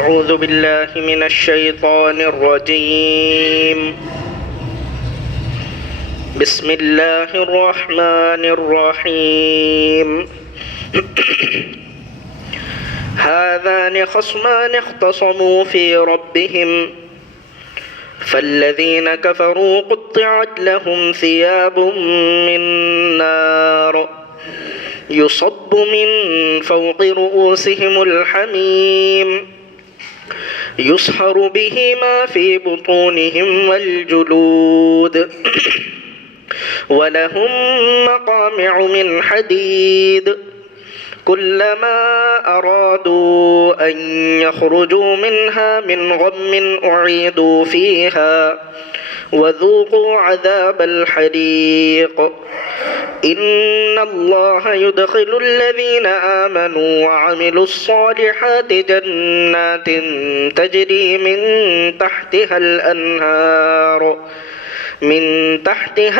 أعوذ بالله من الشيطان الرجيم. بسم الله الرحمن الرحيم. هذان خصمان اختصموا في ربهم فالذين كفروا قطعت لهم ثياب من نار يصب من فوق رؤوسهم الحميم يصهر به ما في بطونهم والجلود ولهم مقامع من حديد كلما أرادوا أن يخرجوا منها من غم أعيدوا فيها وذوقوا عذاب الحريق. إن الله يدخل الذين آمنوا وعملوا الصالحات جنات تجري من تحتها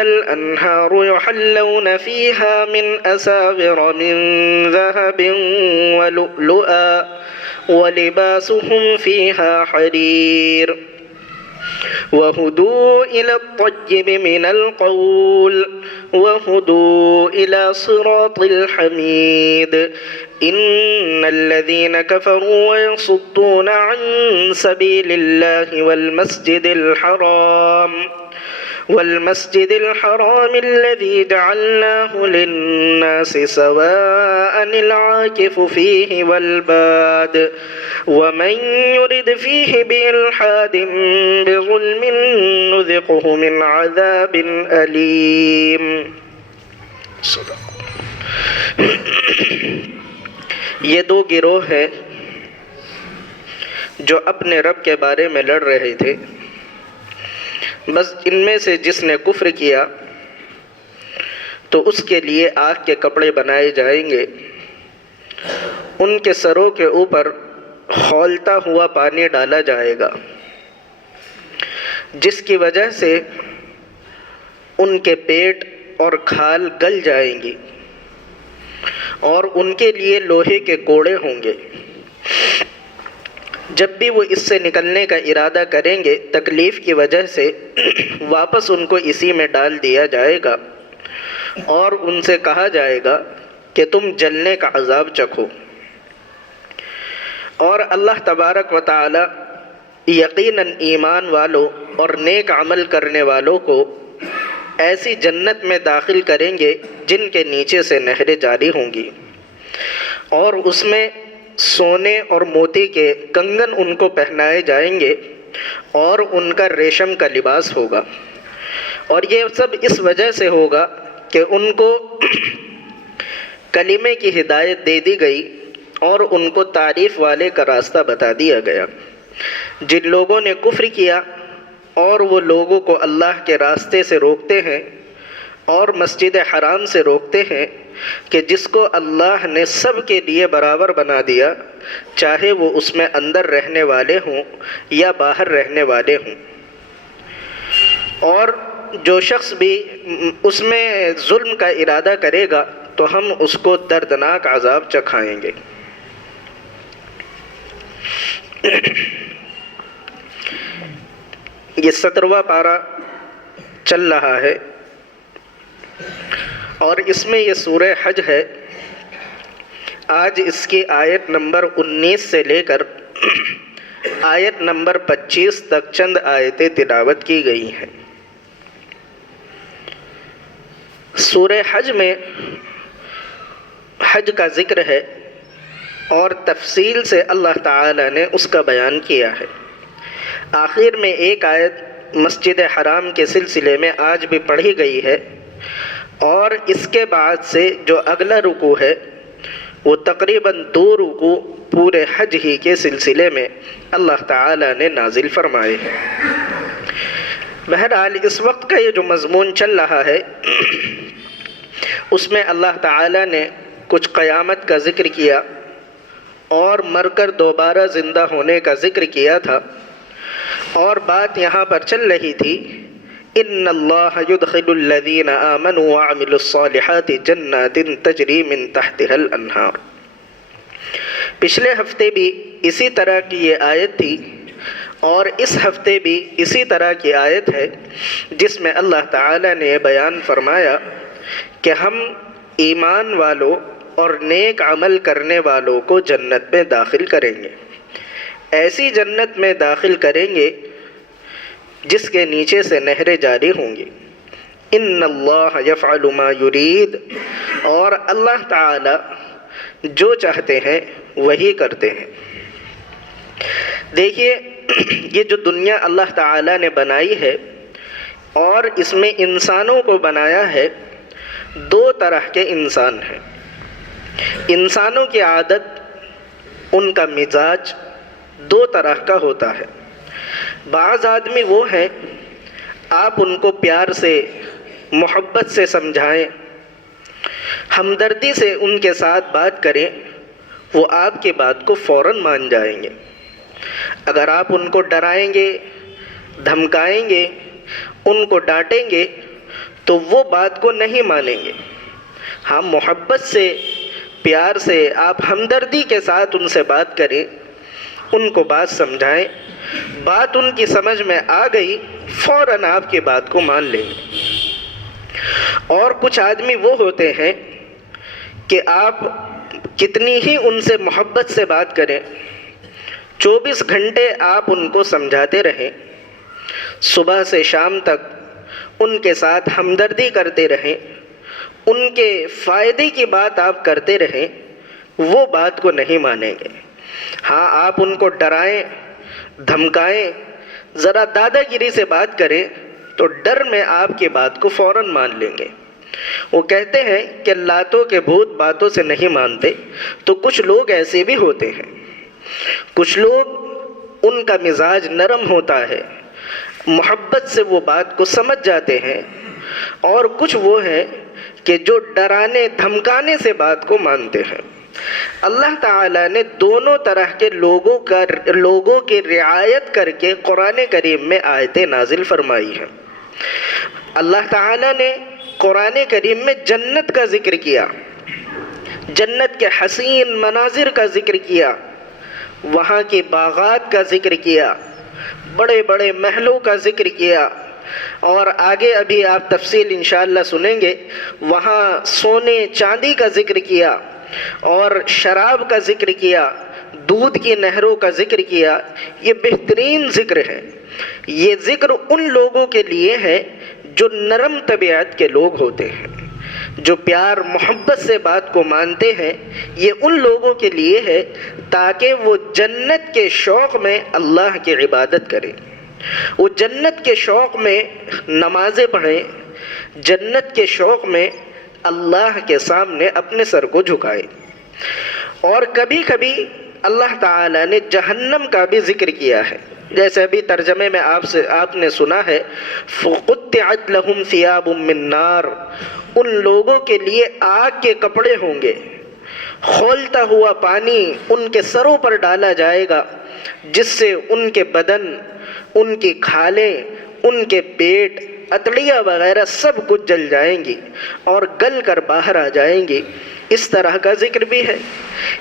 الأنهار يحلون فيها من أساور من ذهب ولؤلؤا ولباسهم فيها حرير وهدوا إلى الطيب من القول وهدوا إلى صراط الحميد. إن الذين كفروا ويصدون عن سبيل الله والمسجد الحرام الذي جعلناه للناس سواء العاكف فيه والباد ومن يرد فيه بإلحاد بظلم نذقه من عذاب أليم. یہ دو گروہ ہیں جو اپنے رب کے بارے میں لڑ رہے تھے. بس ان میں سے جس نے کفر کیا تو اس کے لیے آگ کے کپڑے بنائے جائیں گے، ان کے سروں کے اوپر کھولتا ہوا پانی ڈالا جائے گا جس کی وجہ سے ان کے پیٹ اور کھال گل جائیں گی اور ان کے لیے لوہے کے کوڑے ہوں گے. جب بھی وہ اس سے نکلنے کا ارادہ کریں گے تکلیف کی وجہ سے واپس ان کو اسی میں ڈال دیا جائے گا اور ان سے کہا جائے گا کہ تم جلنے کا عذاب چکھو. اور اللہ تبارک و تعالی یقیناً ایمان والوں اور نیک عمل کرنے والوں کو ایسی جنت میں داخل کریں گے جن کے نیچے سے نہریں جاری ہوں گی اور اس میں سونے اور موتی کے کنگن ان کو پہنائے جائیں گے اور ان کا ریشم کا لباس ہوگا. اور یہ سب اس وجہ سے ہوگا کہ ان کو کلمے کی ہدایت دے دی گئی اور ان کو تعریف والے کا راستہ بتا دیا گیا. جن لوگوں نے کفر کیا اور وہ لوگوں کو اللہ کے راستے سے روکتے ہیں اور مسجد حرام سے روکتے ہیں کہ جس کو اللہ نے سب کے لیے برابر بنا دیا، چاہے وہ اس میں اندر رہنے والے ہوں یا باہر رہنے والے ہوں. اور جو شخص بھی اس میں ظلم کا ارادہ کرے گا تو ہم اس کو دردناک عذاب چکھائیں گے. یہ 17واں پارہ چل رہا ہے اور اس میں یہ سورہ حج ہے. آج اس کی آیت نمبر 19 سے لے کر آیت نمبر 25 تک چند آیتیں تلاوت کی گئی ہیں. سورہ حج میں حج کا ذکر ہے اور تفصیل سے اللہ تعالی نے اس کا بیان کیا ہے. آخر میں ایک آیت مسجد حرام کے سلسلے میں آج بھی پڑھی گئی ہے اور اس کے بعد سے جو اگلا رکوع ہے وہ تقریباً 2 رکوع پورے حج ہی کے سلسلے میں اللہ تعالی نے نازل فرمائے ہیں. بہرحال اس وقت کا یہ جو مضمون چل رہا ہے اس میں اللہ تعالی نے کچھ قیامت کا ذکر کیا اور مر کر دوبارہ زندہ ہونے کا ذکر کیا تھا. اور بات یہاں پر چل رہی تھی ان اللہ يدخل الذین آمنوا وعملوا الصالحات جنات تجری من تحتها الانہار. پچھلے ہفتے بھی اسی طرح کی یہ آیت تھی اور اس ہفتے بھی اسی طرح کی آیت ہے جس میں اللہ تعالیٰ نے بیان فرمایا کہ ہم ایمان والوں اور نیک عمل کرنے والوں کو جنت میں داخل کریں گے، ایسی جنت میں داخل کریں گے جس کے نیچے سے نہریں جاری ہوں گی۔ ان اللہ یفعل ما یرید، اور اللہ تعالی جو چاہتے ہیں وہی کرتے ہیں۔ دیکھیے، یہ جو دنیا اللہ تعالی نے بنائی ہے اور اس میں انسانوں کو بنایا ہے، دو طرح کے انسان ہیں۔ انسانوں کی عادت، ان کا مزاج دو طرح کا ہوتا ہے۔ بعض آدمی وہ ہیں، آپ ان کو پیار سے، محبت سے سمجھائیں، ہمدردی سے ان کے ساتھ بات کریں، وہ آپ کی بات کو فوراً مان جائیں گے۔ اگر آپ ان کو ڈرائیں گے، دھمکائیں گے، ان کو ڈانٹیں گے تو وہ بات کو نہیں مانیں گے۔ ہاں، محبت سے، پیار سے، آپ ہمدردی کے ساتھ ان سے بات کریں، ان کو بات سمجھائیں، بات ان کی سمجھ میں آ گئی، فوراً آپ کی بات کو مان لیں گے۔ اور کچھ آدمی وہ ہوتے ہیں کہ آپ کتنی ہی ان سے محبت سے بات کریں، 24 گھنٹے آپ ان کو سمجھاتے رہیں، صبح سے شام تک ان کے ساتھ ہمدردی کرتے رہیں، ان کے فائدے کی بات آپ کرتے رہیں، وہ بات کو نہیں مانیں گے۔ ہاں، آپ ان کو ڈرائیں، دھمکائیں، ذرا دادا گیری سے بات کریں تو ڈر میں آپ کی بات کو فوراً مان لیں گے۔ وہ کہتے ہیں کہ لاتوں کے بھوت باتوں سے نہیں مانتے، تو کچھ لوگ ایسے بھی ہوتے ہیں۔ کچھ لوگ، ان کا مزاج نرم ہوتا ہے، محبت سے وہ بات کو سمجھ جاتے ہیں، اور کچھ وہ ہیں کہ جو ڈرانے دھمکانے سے بات کو مانتے ہیں۔ اللہ تعالیٰ نے دونوں طرح کے لوگوں کی رعایت کر کے قرآن کریم میں آیتیں نازل فرمائی ہیں۔ اللہ تعالیٰ نے قرآن کریم میں جنت کا ذکر کیا، جنت کے حسین مناظر کا ذکر کیا، وہاں کی باغات کا ذکر کیا، بڑے بڑے محلوں کا ذکر کیا، اور آگے ابھی آپ تفصیل انشاءاللہ سنیں گے، وہاں سونے چاندی کا ذکر کیا اور شراب کا ذکر کیا، دودھ کی نہروں کا ذکر کیا۔ یہ بہترین ذکر ہے۔ یہ ذکر ان لوگوں کے لیے ہے جو نرم طبیعت کے لوگ ہوتے ہیں، جو پیار محبت سے بات کو مانتے ہیں۔ یہ ان لوگوں کے لیے ہے تاکہ وہ جنت کے شوق میں اللہ کی عبادت کریں، وہ جنت کے شوق میں نمازیں پڑھیں، جنت کے شوق میں اللہ کے سامنے اپنے سر کو جھکائیں۔ اور کبھی کبھی اللہ تعالیٰ نے جہنم کا بھی ذکر کیا ہے، جیسے ابھی ترجمے میں آپ نے سنا ہے، فَقُطِّعَتْ لَهُمْ ثِيَابٌ مِّن نَّارٍ، ان لوگوں کے لیے آگ کے کپڑے ہوں گے، کھولتا ہوا پانی ان کے سروں پر ڈالا جائے گا، جس سے ان کے بدن، ان کی کھالیں، ان کے پیٹ، اتڑیاں وغیرہ سب کچھ جل جائیں گی اور گل کر باہر آ جائیں گی۔ اس طرح کا ذکر بھی ہے۔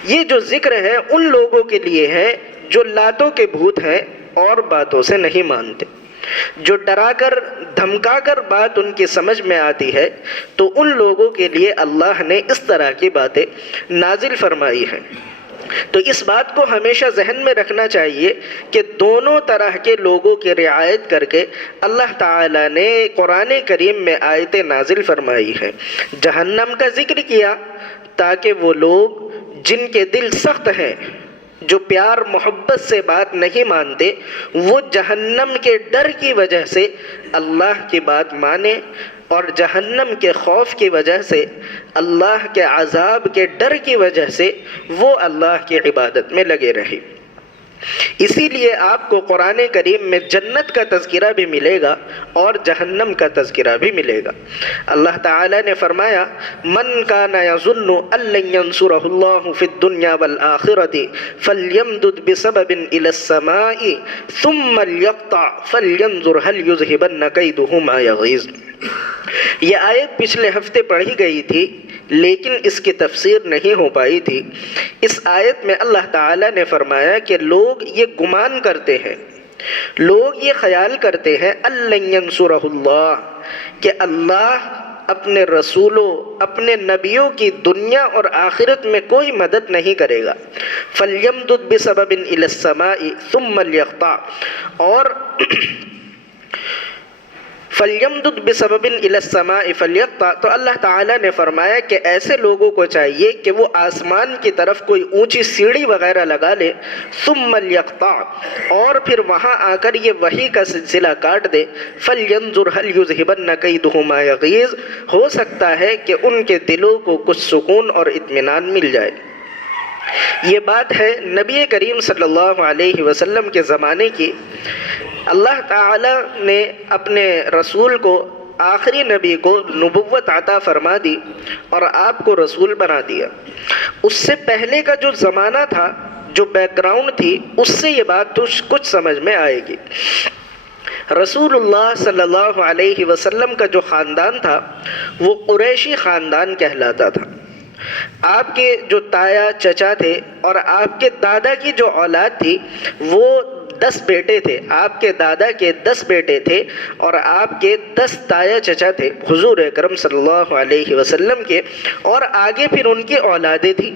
یہ جو ذکر ہے ان لوگوں کے لیے ہے جو لاتوں کے بھوت ہیں اور باتوں سے نہیں مانتے، جو ڈرا کر دھمکا کر بات ان کی سمجھ میں آتی ہے، تو ان لوگوں کے لیے اللہ نے اس طرح کی باتیں نازل فرمائی ہیں۔ تو اس بات کو ہمیشہ ذہن میں رکھنا چاہیے کہ دونوں طرح کے لوگوں کی رعایت کر کے اللہ تعالیٰ نے قرآن کریم میں آیتیں نازل فرمائی ہیں۔ جہنم کا ذکر کیا تاکہ وہ لوگ جن کے دل سخت ہیں، جو پیار محبت سے بات نہیں مانتے، وہ جہنم کے ڈر کی وجہ سے اللہ کی بات مانیں، اور جہنم کے خوف کی وجہ سے، اللہ کے عذاب کے ڈر کی وجہ سے وہ اللہ کی عبادت میں لگے رہے۔ اسی لیے آپ کو قرآن کریم میں جنت کا تذکرہ بھی ملے گا اور جہنم کا تذکرہ بھی ملے گا۔ اللہ تعالیٰ نے فرمایا، من کان یظن ان لن ینصرہ اللہ فی الدنیا والآخرۃ فلیمدد بسبب الی السماء ثم لیقطع فلینظر هل یذہبن کیدہ ما یغیظ۔ یہ آیت پچھلے ہفتے پڑھی گئی تھی لیکن اس کی تفسیر نہیں ہو پائی تھی۔ اس آیت میں اللہ تعالیٰ نے فرمایا کہ لوگ یہ گمان کرتے ہیں، لوگ یہ خیال کرتے ہیں اللَّن يَنصُرَهُ اللَّهُ کہ اللہ اپنے رسولوں، اپنے نبیوں کی دنیا اور آخرت میں کوئی مدد نہیں کرے گا۔ فَلْيَمْدُدْ بِسَبَبٍ إِلَى السَّمَاءِ ثُمَّ لْيَقْطَعْ اور فَلْيَمْدُدْ بِسَبَبٍ إِلَى السَّمَاءِ فَلْيَقْطَعْ تو اللہ تعالیٰ نے فرمایا کہ ایسے لوگوں کو چاہیے کہ وہ آسمان کی طرف کوئی اونچی سیڑھی وغیرہ لگا لے، ثُمَّ لْيَقْطَعْ اور پھر وہاں آ کر یہ وحی کا سلسلہ کاٹ دے۔ فَلْيَنظُرْ هَلْ يُذْهِبَنَّ كَيْدُهُ مَا يَغِيظُ ہو سکتا ہے کہ ان کے دلوں کو کچھ سکون اور اطمینان مل جائے۔ یہ بات ہے نبی کریم صلی اللہ علیہ وسلم کے زمانے کی۔ اللہ تعالی نے اپنے رسول کو، آخری نبی کو نبوت عطا فرما دی اور آپ کو رسول بنا دیا۔ اس سے پہلے کا جو زمانہ تھا، جو بیک گراؤنڈ تھی، اس سے یہ بات کچھ سمجھ میں آئے گی۔ رسول اللہ صلی اللہ علیہ وسلم کا جو خاندان تھا وہ قریشی خاندان کہلاتا تھا۔ آپ کے جو تایا چچا تھے اور آپ کے دادا کی جو اولاد تھی وہ 10 بیٹے تھے۔ آپ کے دادا کے 10 بیٹے تھے اور آپ کے 10 تایا چچا تھے حضور اکرم صلی اللہ علیہ وسلم کے، اور آگے پھر ان کی اولادیں تھیں۔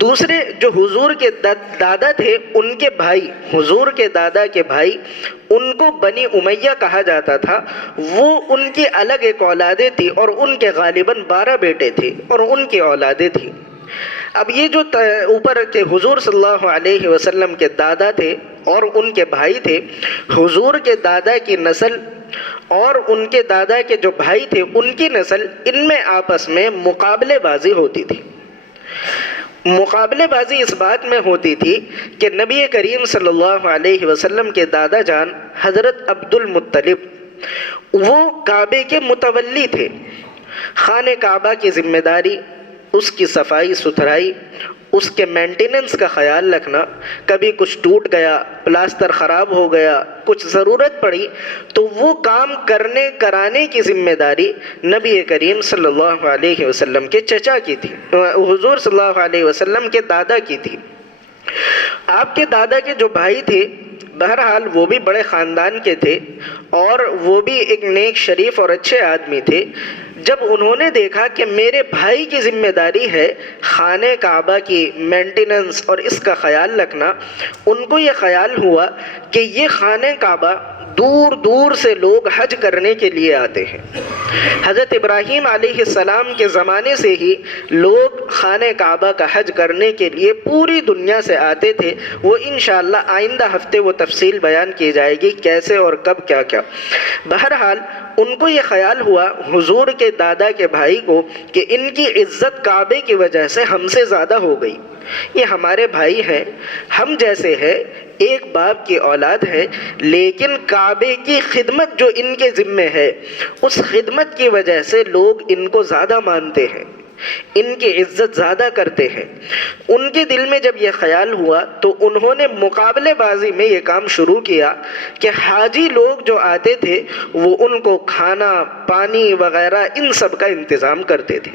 دوسرے جو حضور کے دادا تھے، ان کے بھائی، حضور کے دادا کے بھائی، ان کو بنی امیہ کہا جاتا تھا، وہ ان کی الگ ایک اولادیں تھی اور ان کے غالباً 12 بیٹے تھے اور ان کی اولادیں تھیں۔ اب یہ جو اوپر کے حضور صلی اللہ علیہ وسلم کے دادا تھے اور ان کے بھائی تھے، حضور کے دادا کی نسل اور ان کے دادا کے جو بھائی تھے ان کی نسل، ان میں آپس میں مقابلے بازی ہوتی تھی۔ مقابلے بازی اس بات میں ہوتی تھی کہ نبی کریم صلی اللہ علیہ وسلم کے دادا جان حضرت عبد المطلب وہ کعبے کے متولی تھے۔ خانہ کعبہ کی ذمہ داری، اس کی صفائی ستھرائی، اس کے مینٹیننس کا خیال رکھنا، کبھی کچھ ٹوٹ گیا، پلاسٹر خراب ہو گیا، کچھ ضرورت پڑی تو وہ کام کرانے کی ذمہ داری نبی کریم صلی اللہ علیہ وسلم کے چچا کی تھی، حضور صلی اللہ علیہ وسلم کے دادا کی تھی۔ آپ کے دادا کے جو بھائی تھے، بہرحال وہ بھی بڑے خاندان کے تھے اور وہ بھی ایک نیک شریف اور اچھے آدمی تھے۔ جب انہوں نے دیکھا کہ میرے بھائی کی ذمہ داری ہے خانہ کعبہ کی مینٹیننس اور اس کا خیال رکھنا، ان کو یہ خیال ہوا کہ یہ خانہ کعبہ دور دور سے لوگ حج کرنے کے لیے آتے ہیں۔ حضرت ابراہیم علیہ السلام کے زمانے سے ہی لوگ خانہ کعبہ کا حج کرنے کے لیے پوری دنیا سے آتے تھے۔ وہ انشاءاللہ آئندہ ہفتے وہ تفصیل بیان کی جائے گی کیسے اور کب کیا کیا۔ بہرحال ان کو یہ خیال ہوا حضور کے دادا کے بھائی کو کہ ان کی عزت کعبے کی وجہ سے ہم سے زیادہ ہو گئی، یہ ہمارے بھائی ہیں، ہم جیسے ہیں، ایک باپ کی اولاد ہے، لیکن کعبے کی خدمت جو ان کے ذمے ہے اس خدمت کی وجہ سے لوگ ان کو زیادہ مانتے ہیں، ان کی عزت زیادہ کرتے ہیں۔ ان کے دل میں جب یہ خیال ہوا تو انہوں نے مقابلے بازی میں یہ کام شروع کیا کہ حاجی لوگ جو آتے تھے وہ ان کو کھانا، پانی وغیرہ ان سب کا انتظام کرتے تھے۔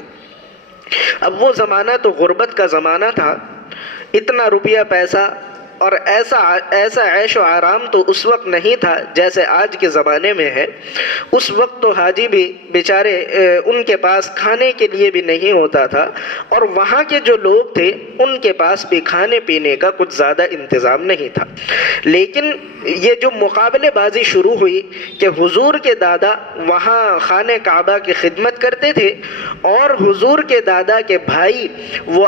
اب وہ زمانہ تو غربت کا زمانہ تھا، اتنا روپیہ پیسہ اور ایسا عیش و آرام تو اس وقت نہیں تھا جیسے آج کے زمانے میں ہے۔ اس وقت تو حاجی بھی بیچارے ان کے پاس کھانے کے لیے بھی نہیں ہوتا تھا، اور وہاں کے جو لوگ تھے ان کے پاس بھی کھانے پینے کا کچھ زیادہ انتظام نہیں تھا۔ لیکن یہ جو مقابلے بازی شروع ہوئی کہ حضور کے دادا وہاں خانہ کعبہ کی خدمت کرتے تھے اور حضور کے دادا کے بھائی وہ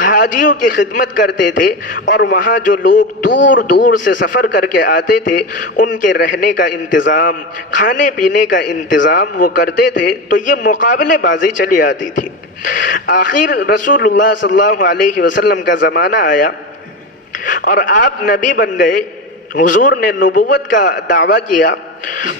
حاجیوں کی خدمت کرتے تھے، اور وہاں جو لوگ دور دور سے سفر کر کے آتے تھے ان کے رہنے کا انتظام، کھانے پینے کا انتظام وہ کرتے تھے، تو یہ مقابلے بازی چلی آتی تھی۔ آخر رسول اللہ صلی اللہ علیہ وسلم کا زمانہ آیا اور آپ نبی بن گئے، حضور نے نبوت کا دعویٰ کیا،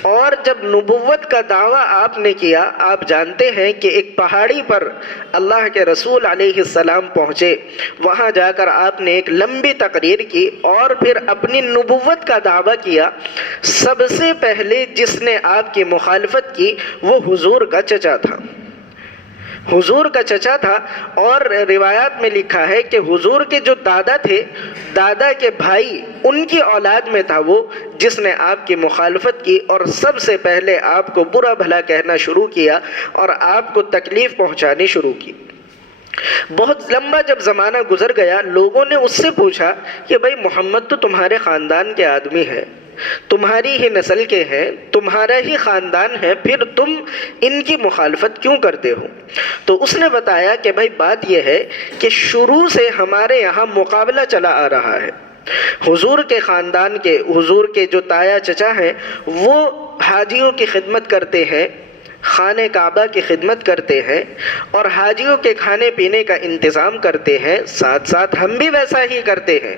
اور جب نبوت کا دعویٰ آپ نے کیا، آپ جانتے ہیں کہ ایک پہاڑی پر اللہ کے رسول علیہ السلام پہنچے، وہاں جا کر آپ نے ایک لمبی تقریر کی اور پھر اپنی نبوت کا دعویٰ کیا۔ سب سے پہلے جس نے آپ کی مخالفت کی وہ حضور کا چچا تھا، حضور کا چچا تھا، اور روایات میں لکھا ہے کہ حضور کے جو دادا تھے، دادا کے بھائی، ان کی اولاد میں تھا وہ جس نے آپ کی مخالفت کی اور سب سے پہلے آپ کو برا بھلا کہنا شروع کیا اور آپ کو تکلیف پہنچانی شروع کی۔ بہت لمبا جب زمانہ گزر گیا، لوگوں نے اس سے پوچھا کہ بھائی محمد تو تمہارے خاندان کے آدمی ہے، تمہاری ہی نسل کے ہیں، تمہارا ہی خاندان ہے، پھر تم ان کی مخالفت کیوں کرتے ہو؟ تو اس نے بتایا کہ بھائی بات یہ ہے کہ شروع سے ہمارے یہاں مقابلہ چلا آ رہا ہے۔ حضور کے خاندان کے، حضور کے جو تایا چچا ہیں، وہ حاجیوں کی خدمت کرتے ہیں، خانہ کعبہ کی خدمت کرتے ہیں اور حاجیوں کے کھانے پینے کا انتظام کرتے ہیں، ساتھ ساتھ ہم بھی ویسا ہی کرتے ہیں،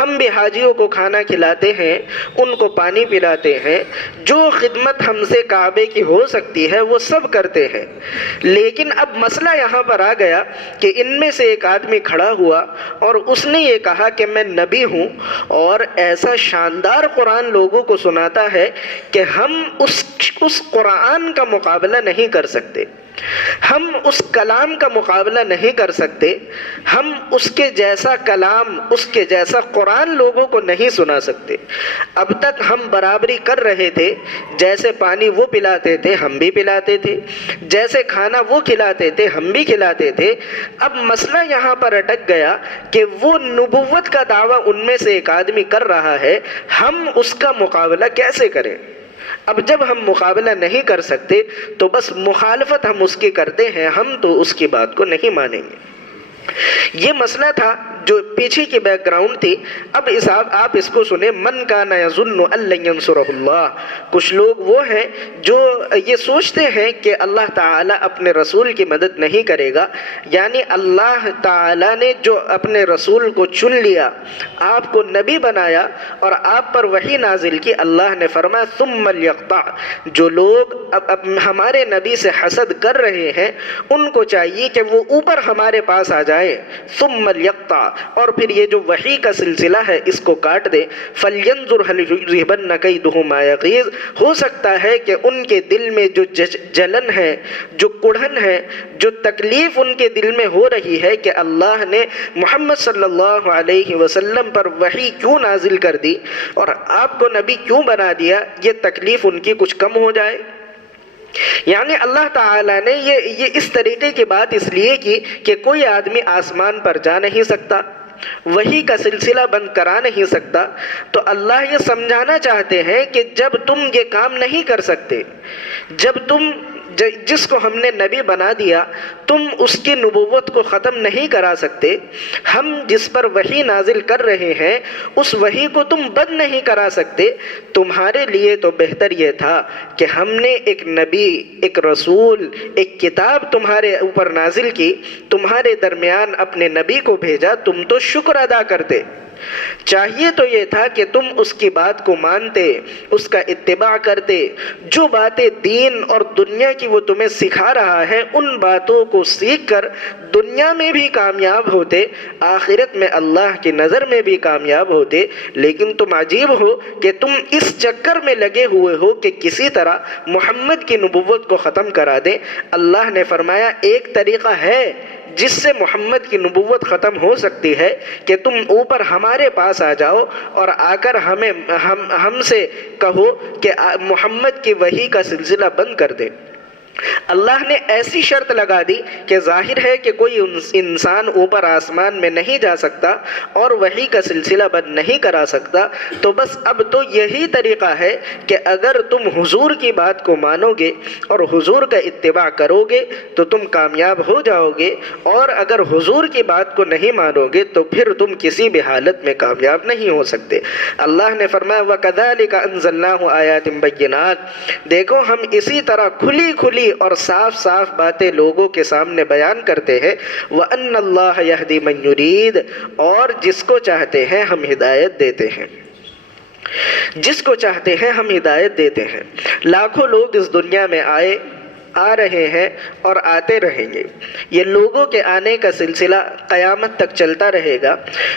ہم بھی حاجیوں کو کھانا کھلاتے ہیں، ان کو پانی پلاتے ہیں، جو خدمت ہم سے کعبے کی ہو سکتی ہے وہ سب کرتے ہیں۔ لیکن اب مسئلہ یہاں پر آ گیا کہ ان میں سے ایک آدمی کھڑا ہوا اور اس نے یہ کہا کہ میں نبی ہوں، اور ایسا شاندار قرآن لوگوں کو سناتا ہے کہ ہم اس قرآن کا مقابلہ نہیں کر سکتے، ہم اس کلام کا مقابلہ نہیں کر سکتے، ہم اس کے جیسا کلام، اس کے جیسا قرآن لوگوں کو نہیں سنا سکتے۔ اب تک ہم برابری کر رہے تھے، جیسے پانی وہ پلاتے تھے ہم بھی پلاتے تھے، جیسے کھانا وہ کھلاتے تھے ہم بھی کھلاتے تھے۔ اب مسئلہ یہاں پر اٹک گیا کہ وہ نبوت کا دعویٰ ان میں سے ایک آدمی کر رہا ہے، ہم اس کا مقابلہ کیسے کریں؟ اب جب ہم مقابلہ نہیں کر سکتے تو بس مخالفت ہم اس کی کرتے ہیں، ہم تو اس کی بات کو نہیں مانیں گے۔ یہ مسئلہ تھا جو پیچھے کی بیک گراؤنڈ تھی۔ اب آپ اس کو سنیں، من کان یظن ان لن ینصرہ اللہ۔ کچھ لوگ وہ ہیں جو یہ سوچتے ہیں کہ اللہ تعالیٰ اپنے رسول کی مدد نہیں کرے گا، یعنی اللہ تعالیٰ نے جو اپنے رسول کو چن لیا، آپ کو نبی بنایا اور آپ پر وحی نازل کی، اللہ نے فرمایا ثم لیقطع۔ جو لوگ اب ہمارے نبی سے حسد کر رہے ہیں ان کو چاہیے کہ وہ اوپر ہمارے پاس آ جائیں، ثم لیقطع، اور پھر یہ جو وحی کا سلسلہ ہے اس کو کاٹ دے، فلینظر هل یذهبن کیدہ ما یغیظ۔ ہو سکتا ہے کہ ان کے دل میں جو جلن ہے، جو کڑھن ہے، جو تکلیف ان کے دل میں ہو رہی ہے کہ اللہ نے محمد صلی اللہ علیہ وسلم پر وحی کیوں نازل کر دی اور آپ کو نبی کیوں بنا دیا، یہ تکلیف ان کی کچھ کم ہو جائے۔ یعنی اللہ تعالیٰ نے یہ اس طریقے کی بات اس لیے کی کہ کوئی آدمی آسمان پر جا نہیں سکتا، وحی کا سلسلہ بند کرا نہیں سکتا، تو اللہ یہ سمجھانا چاہتے ہیں کہ جب تم یہ کام نہیں کر سکتے، جب تم جس کو ہم نے نبی بنا دیا تم اس کی نبوت کو ختم نہیں کرا سکتے، ہم جس پر وحی نازل کر رہے ہیں اس وحی کو تم بند نہیں کرا سکتے، تمہارے لیے تو بہتر یہ تھا کہ ہم نے ایک نبی، ایک رسول، ایک کتاب تمہارے اوپر نازل کی، تمہارے درمیان اپنے نبی کو بھیجا، تم تو شکر ادا کرتے۔ چاہیے تو یہ تھا کہ تم اس کی بات کو مانتے، اس کا اتباع کرتے، جو باتیں دین اور دنیا کی وہ تمہیں سکھا رہا ہے ان باتوں کو سیکھ کر دنیا میں بھی کامیاب ہوتے، آخرت میں اللہ کی نظر میں بھی کامیاب ہوتے۔ لیکن تم عجیب ہو کہ تم اس چکر میں لگے ہوئے ہو کہ کسی طرح محمد کی نبوت کو ختم کرا دیں۔ اللہ نے فرمایا ایک طریقہ ہے جس سے محمد کی نبوت ختم ہو سکتی ہے کہ تم اوپر ہمارے پاس آ جاؤ اور آ کر ہم سے کہو کہ محمد کی وحی کا سلسلہ بند کر دے۔ اللہ نے ایسی شرط لگا دی کہ ظاہر ہے کہ کوئی انسان اوپر آسمان میں نہیں جا سکتا اور وحی کا سلسلہ بند نہیں کرا سکتا، تو بس اب تو یہی طریقہ ہے کہ اگر تم حضور کی بات کو مانو گے اور حضور کا اتباع کرو گے تو تم کامیاب ہو جاؤ گے، اور اگر حضور کی بات کو نہیں مانو گے تو پھر تم کسی بھی حالت میں کامیاب نہیں ہو سکتے۔ اللہ نے فرمایا وَكَذَلِكَ أَنزَلْنَاهُ آيَاتٍ بَيِّنَاتٍ۔ دیکھو ہم اسی طرح کھلی کھلی اور صاف صاف باتیں لوگوں کے سامنے بیان کرتے ہیں۔ وَأَنَّ اللَّهَ يَهْدِي مَن يُرِيدُ، اور جس کو چاہتے ہیں ہم ہدایت دیتے ہیں۔ جس کو چاہتے ہیں ہم ہدایت دیتے ہیں۔ لاکھوں لوگ اس دنیا میں آ رہے ہیں اور آتے رہیں گے۔ یہ لوگوں کے آنے کا سلسلہ قیامت تک چلتا رہے گا۔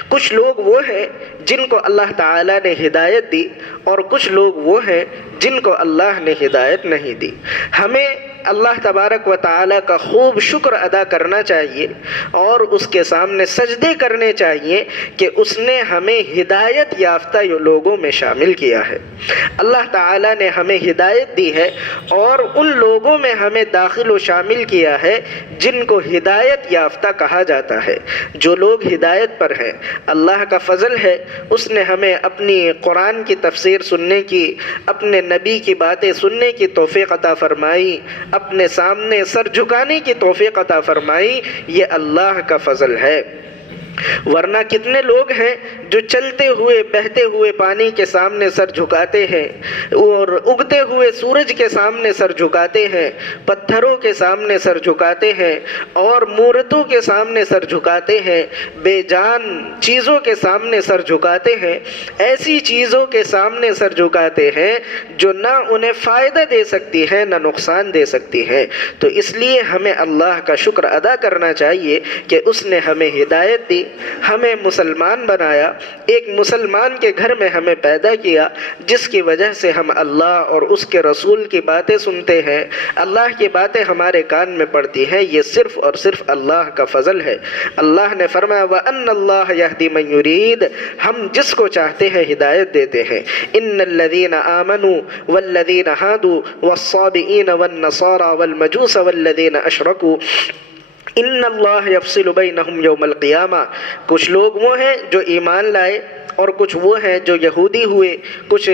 کچھ لوگ وہ ہیں جن کو اللہ تعالیٰ نے ہدایت دی، اور کچھ لوگ وہ ہیں جن کو اللہ نے ہدایت نہیں دی۔ ہمیں اللہ تبارک و تعالیٰ کا خوب شکر ادا کرنا چاہیے اور اس کے سامنے سجدے کرنے چاہیے کہ اس نے ہمیں ہدایت یافتہ لوگوں میں شامل کیا ہے۔ اللہ تعالیٰ نے ہمیں ہدایت دی ہے اور ان لوگوں میں ہمیں داخل و شامل کیا ہے جن کو ہدایت یافتہ کہا جاتا ہے۔ جو لوگ ہدایت پر ہیں، اللہ کا فضل ہے، اس نے ہمیں اپنی قرآن کی تفسیر سننے کی، اپنے نبی کی باتیں سننے کی توفیق عطا فرمائی، اپنے سامنے سر جھکانے کی توفیق عطا فرمائی۔ یہ اللہ کا فضل ہے۔ ورنہ کتنے لوگ ہیں جو چلتے ہوئے بہتے ہوئے پانی کے سامنے سر جھکاتے ہیں، اور اگتے ہوئے سورج کے سامنے سر جھکاتے ہیں، پتھروں کے سامنے سر جھکاتے ہیں، اور مورتوں کے سامنے سر جھکاتے ہیں، بے جان چیزوں کے سامنے سر جھکاتے ہیں، ایسی چیزوں کے سامنے سر جھکاتے ہیں جو نہ انہیں فائدہ دے سکتی ہے نہ نقصان دے سکتی ہے۔ تو اس لیے ہمیں اللہ کا شکر ادا کرنا چاہیے کہ اس نے ہمیں ہدایت دی، ہمیں مسلمان بنایا، ایک مسلمان کے گھر میں ہمیں پیدا کیا، جس کی وجہ سے ہم اللہ اور اس کے رسول کی باتیں سنتے ہیں، اللہ کی باتیں ہمارے کان میں پڑتی ہیں۔ یہ صرف اور صرف اللہ کا فضل ہے۔ اللہ نے فرمایا وَأَنَّ اللَّهَ يَهْدِي مَن يُرِيدُ، ہم جس کو چاہتے ہیں ہدایت دیتے ہیں۔ إِنَّ الَّذِينَ آمَنُوا وَالَّذِينَ هَادُوا وَالصَّابِئِينَ وَالنَّصَارَى وَالْمَجُوسَ وَالَّذِينَ أَشْرَكُوا ان اللہ یفصل بینہم یوم القیامہ۔ کچھ لوگ وہ ہیں جو ایمان لائے، اور کچھ وہ ہیں جو یہودی ہوئے، کچھ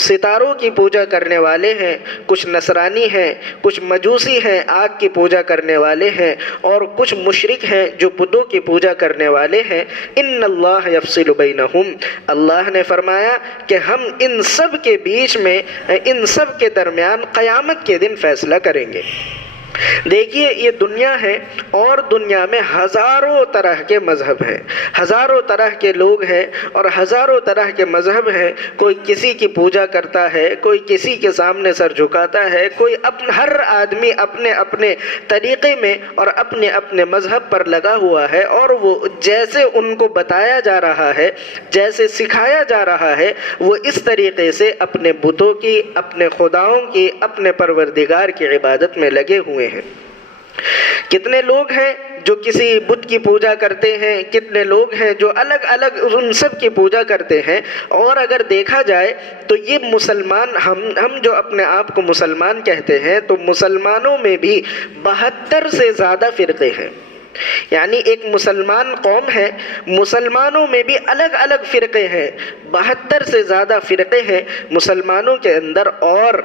ستاروں کی پوجا کرنے والے ہیں، کچھ نصرانی ہیں، کچھ مجوسی ہیں آگ کی پوجا کرنے والے ہیں، اور کچھ مشرک ہیں جو بتوں کی پوجا کرنے والے ہیں۔ ان اللہ یفصل بینہم، اللہ نے فرمایا کہ ہم ان سب کے بیچ میں، ان سب کے درمیان قیامت کے دن فیصلہ کریں گے۔ دیکھیے یہ دنیا ہے، اور دنیا میں ہزاروں طرح کے مذہب ہیں، ہزاروں طرح کے لوگ ہیں، اور ہزاروں طرح کے مذہب ہیں۔ کوئی کسی کی پوجا کرتا ہے، کوئی کسی کے سامنے سر جھکاتا ہے، کوئی ہر آدمی اپنے اپنے طریقے میں اور اپنے اپنے مذہب پر لگا ہوا ہے، اور وہ جیسے ان کو بتایا جا رہا ہے، جیسے سکھایا جا رہا ہے، وہ اس طریقے سے اپنے بتوں کی، اپنے خداؤں کی، اپنے پروردگار کی عبادت میں لگے ہوئے ہیں۔ کتنے لوگ ہیں جو کسی بت کی پوجا کرتے ہیں، کتنے لوگ ہیں جو الگ الگ ان سب کی پوجا کرتے ہیں۔ اور اگر دیکھا جائے تو یہ مسلمان، ہم جو اپنے آپ کو مسلمان کہتے ہیں، تو مسلمانوں میں بھی 72 سے زیادہ فرقے ہیں۔ یعنی ایک مسلمان قوم ہے، مسلمانوں میں بھی الگ الگ فرقے ہیں، 72 سے زیادہ فرقے ہیں مسلمانوں کے اندر۔ اور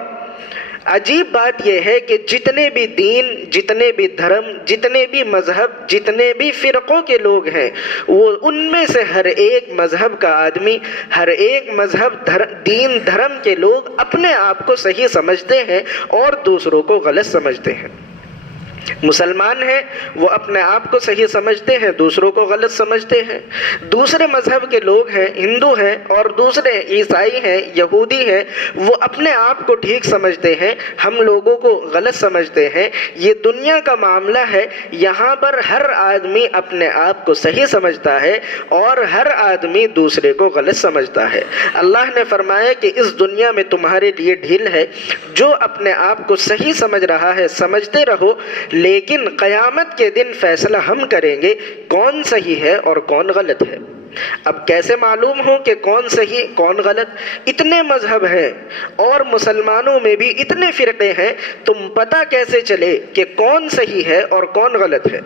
عجیب بات یہ ہے کہ جتنے بھی دین، جتنے بھی دھرم، جتنے بھی مذہب، جتنے بھی فرقوں کے لوگ ہیں، وہ ان میں سے ہر ایک مذہب کا آدمی، ہر ایک مذہب، دین، دھرم کے لوگ اپنے آپ کو صحیح سمجھتے ہیں اور دوسروں کو غلط سمجھتے ہیں۔ مسلمان ہیں وہ اپنے آپ کو صحیح سمجھتے ہیں، دوسروں کو غلط سمجھتے ہیں۔ دوسرے مذہب کے لوگ ہیں، ہندو ہیں اور دوسرے عیسائی ہیں، یہودی ہیں، وہ اپنے آپ کو ٹھیک سمجھتے ہیں، ہم لوگوں کو غلط سمجھتے ہیں۔ یہ دنیا کا معاملہ ہے، یہاں پر ہر آدمی اپنے آپ کو صحیح سمجھتا ہے اور ہر آدمی دوسرے کو غلط سمجھتا ہے۔ اللہ نے فرمایا کہ اس دنیا میں تمہارے لیے ڈھیل ہے، جو اپنے آپ کو صحیح سمجھ رہا ہے سمجھتے رہو، لیکن قیامت کے دن فیصلہ ہم کریں گے کون صحیح ہے اور کون غلط ہے۔ اب کیسے معلوم ہو کہ کون صحیح کون غلط؟ اتنے مذہب ہیں اور مسلمانوں میں بھی اتنے فرقے ہیں، تم پتہ کیسے چلے کہ کون صحیح ہے اور کون غلط ہے،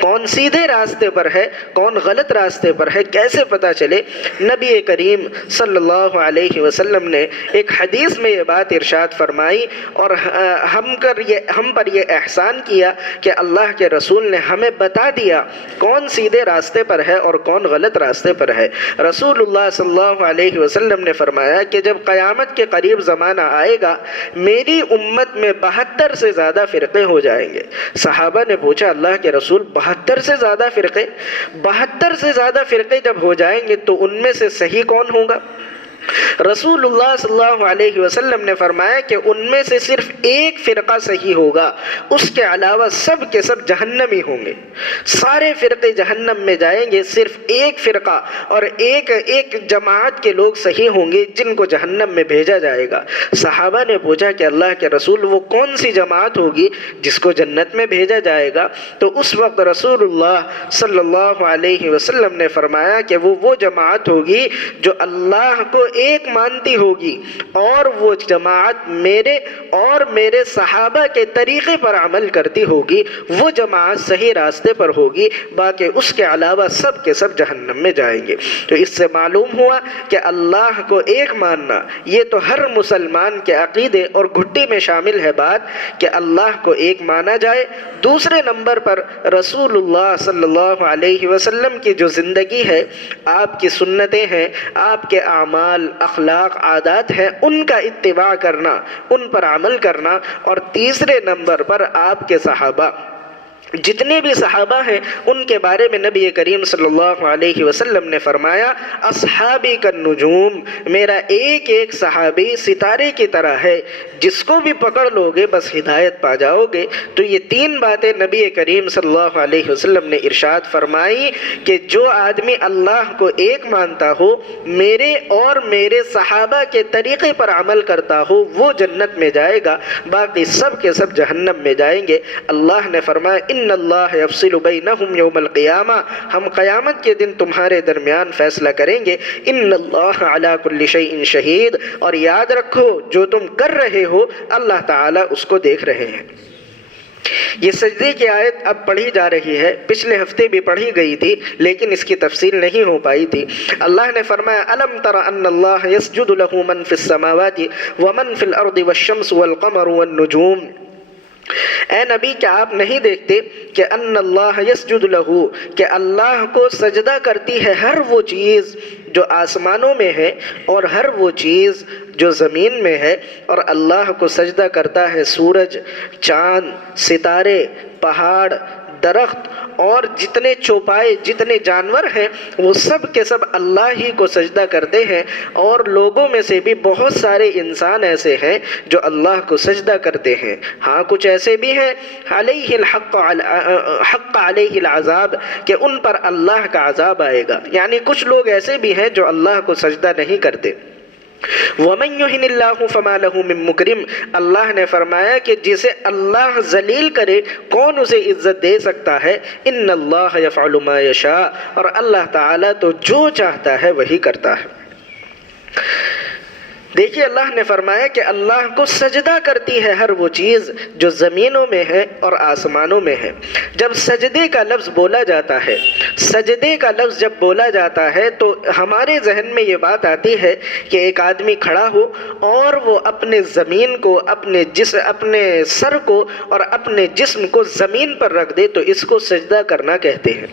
کون سیدھے راستے پر ہے کون غلط راستے پر ہے؟ کیسے پتہ چلے؟ نبی کریم صلی اللہ علیہ وسلم نے ایک حدیث میں یہ بات ارشاد فرمائی، اور ہم پر یہ احسان کیا کہ اللہ کے رسول نے ہمیں بتا دیا کون سیدھے راستے پر ہے اور کون غلط راستے پر ہے۔ رسول اللہ صلی اللہ علیہ وسلم نے فرمایا کہ جب قیامت کے قریب زمانہ آئے گا، میری امت میں 72 سے زیادہ فرقے ہو جائیں گے۔ صحابہ نے پوچھا اللہ کے رسول 72 سے زیادہ فرقے؟ 72 سے زیادہ فرقے جب ہو جائیں گے تو ان میں سے صحیح کون ہوگا؟ رسول اللہ صلی اللہ علیہ وسلم نے فرمایا کہ ان میں سے صرف ایک فرقہ صحیح ہوگا، اس کے علاوہ سب کے سب جہنمی ہوں گے۔ سارے فرقے جہنم میں جائیں گے، صرف ایک فرقہ اور ایک جماعت کے لوگ صحیح ہوں گے جن کو جہنم میں بھیجا جائے گا۔ صحابہ نے پوچھا کہ اللہ کے رسول وہ کون سی جماعت ہوگی جس کو جنت میں بھیجا جائے گا؟ تو اس وقت رسول اللہ صلی اللہ علیہ وسلم نے فرمایا کہ وہ جماعت ہوگی جو اللہ کو ایک مانتی ہوگی، اور وہ جماعت میرے اور میرے صحابہ کے طریقے پر عمل کرتی ہوگی، وہ جماعت صحیح راستے پر ہوگی، باقی اس کے علاوہ سب کے سب جہنم میں جائیں گے۔ تو اس سے معلوم ہوا کہ اللہ کو ایک ماننا یہ تو ہر مسلمان کے عقیدے اور گھٹی میں شامل ہے بات کہ اللہ کو ایک مانا جائے۔ دوسرے نمبر پر رسول اللہ صلی اللہ علیہ وسلم کی جو زندگی ہے، آپ کی سنتیں ہیں، آپ کے اعمال، اخلاق، عادات ہیں، ان کا اتباع کرنا، ان پر عمل کرنا۔ اور تیسرے نمبر پر آپ کے صحابہ، جتنے بھی صحابہ ہیں ان کے بارے میں نبی کریم صلی اللہ علیہ وسلم نے فرمایا اصحابی کالنجوم، میرا ایک ایک صحابی ستارے کی طرح ہے، جس کو بھی پکڑ لو گے بس ہدایت پا جاؤ گے۔ تو یہ تین باتیں نبی کریم صلی اللہ علیہ وسلم نے ارشاد فرمائی کہ جو آدمی اللہ کو ایک مانتا ہو، میرے اور میرے صحابہ کے طریقے پر عمل کرتا ہو، وہ جنت میں جائے گا، باقی سب کے سب جہنم میں جائیں گے۔ اللہ نے فرمایا ان اللہ یفصل بینہم یوم القیامہ، ہم قیامت کے دن تمہارے درمیان فیصلہ کریں گے۔ ان اللہ علی کل شیء شہید، اور یاد رکھو جو تم کر رہے ہو اللہ تعالیٰ اس کو دیکھ رہے ہیں۔ یہ سجدے کی آیت اب پڑھی جا رہی ہے، پچھلے ہفتے بھی پڑھی گئی تھی لیکن اس کی تفصیل نہیں ہو پائی تھی۔ اللہ نے فرمایا الم تر ان اللہ یسجد لہ من فی السماوات ومن فی الارض والشمس والقمر والنجوم۔ اے نبی کیا آپ نہیں دیکھتے کہ ان اللہ یسجد لہ، کہ اللہ کو سجدہ کرتی ہے ہر وہ چیز جو آسمانوں میں ہے اور ہر وہ چیز جو زمین میں ہے، اور اللہ کو سجدہ کرتا ہے سورج، چاند، ستارے، پہاڑ، درخت اور جتنے چوپائے، جتنے جانور ہیں، وہ سب کے سب اللہ ہی کو سجدہ کرتے ہیں۔ اور لوگوں میں سے بھی بہت سارے انسان ایسے ہیں جو اللہ کو سجدہ کرتے ہیں۔ ہاں کچھ ایسے بھی ہیں علیہ الحق حق علیہ العذاب، کہ ان پر اللہ کا عذاب آئے گا، یعنی کچھ لوگ ایسے بھی ہیں جو اللہ کو سجدہ نہیں کرتے۔ وَمَن يُهِنِ اللَّهُ فَمَا لَهُ مِن مُكْرِمٍ، اللہ نے فرمایا کہ جسے اللہ ذلیل کرے کون اسے عزت دے سکتا ہے۔ ان اللہ یفعل ما یشاء، اور اللہ تعالیٰ تو جو چاہتا ہے وہی کرتا ہے۔ دیکھیے اللہ نے فرمایا کہ اللہ کو سجدہ کرتی ہے ہر وہ چیز جو زمینوں میں ہے اور آسمانوں میں ہے۔ جب سجدے کا لفظ بولا جاتا ہے، سجدے کا لفظ جب بولا جاتا ہے تو ہمارے ذہن میں یہ بات آتی ہے کہ ایک آدمی کھڑا ہو اور وہ اپنے زمین کو، اپنے سر کو اور اپنے جسم کو زمین پر رکھ دے، تو اس کو سجدہ کرنا کہتے ہیں۔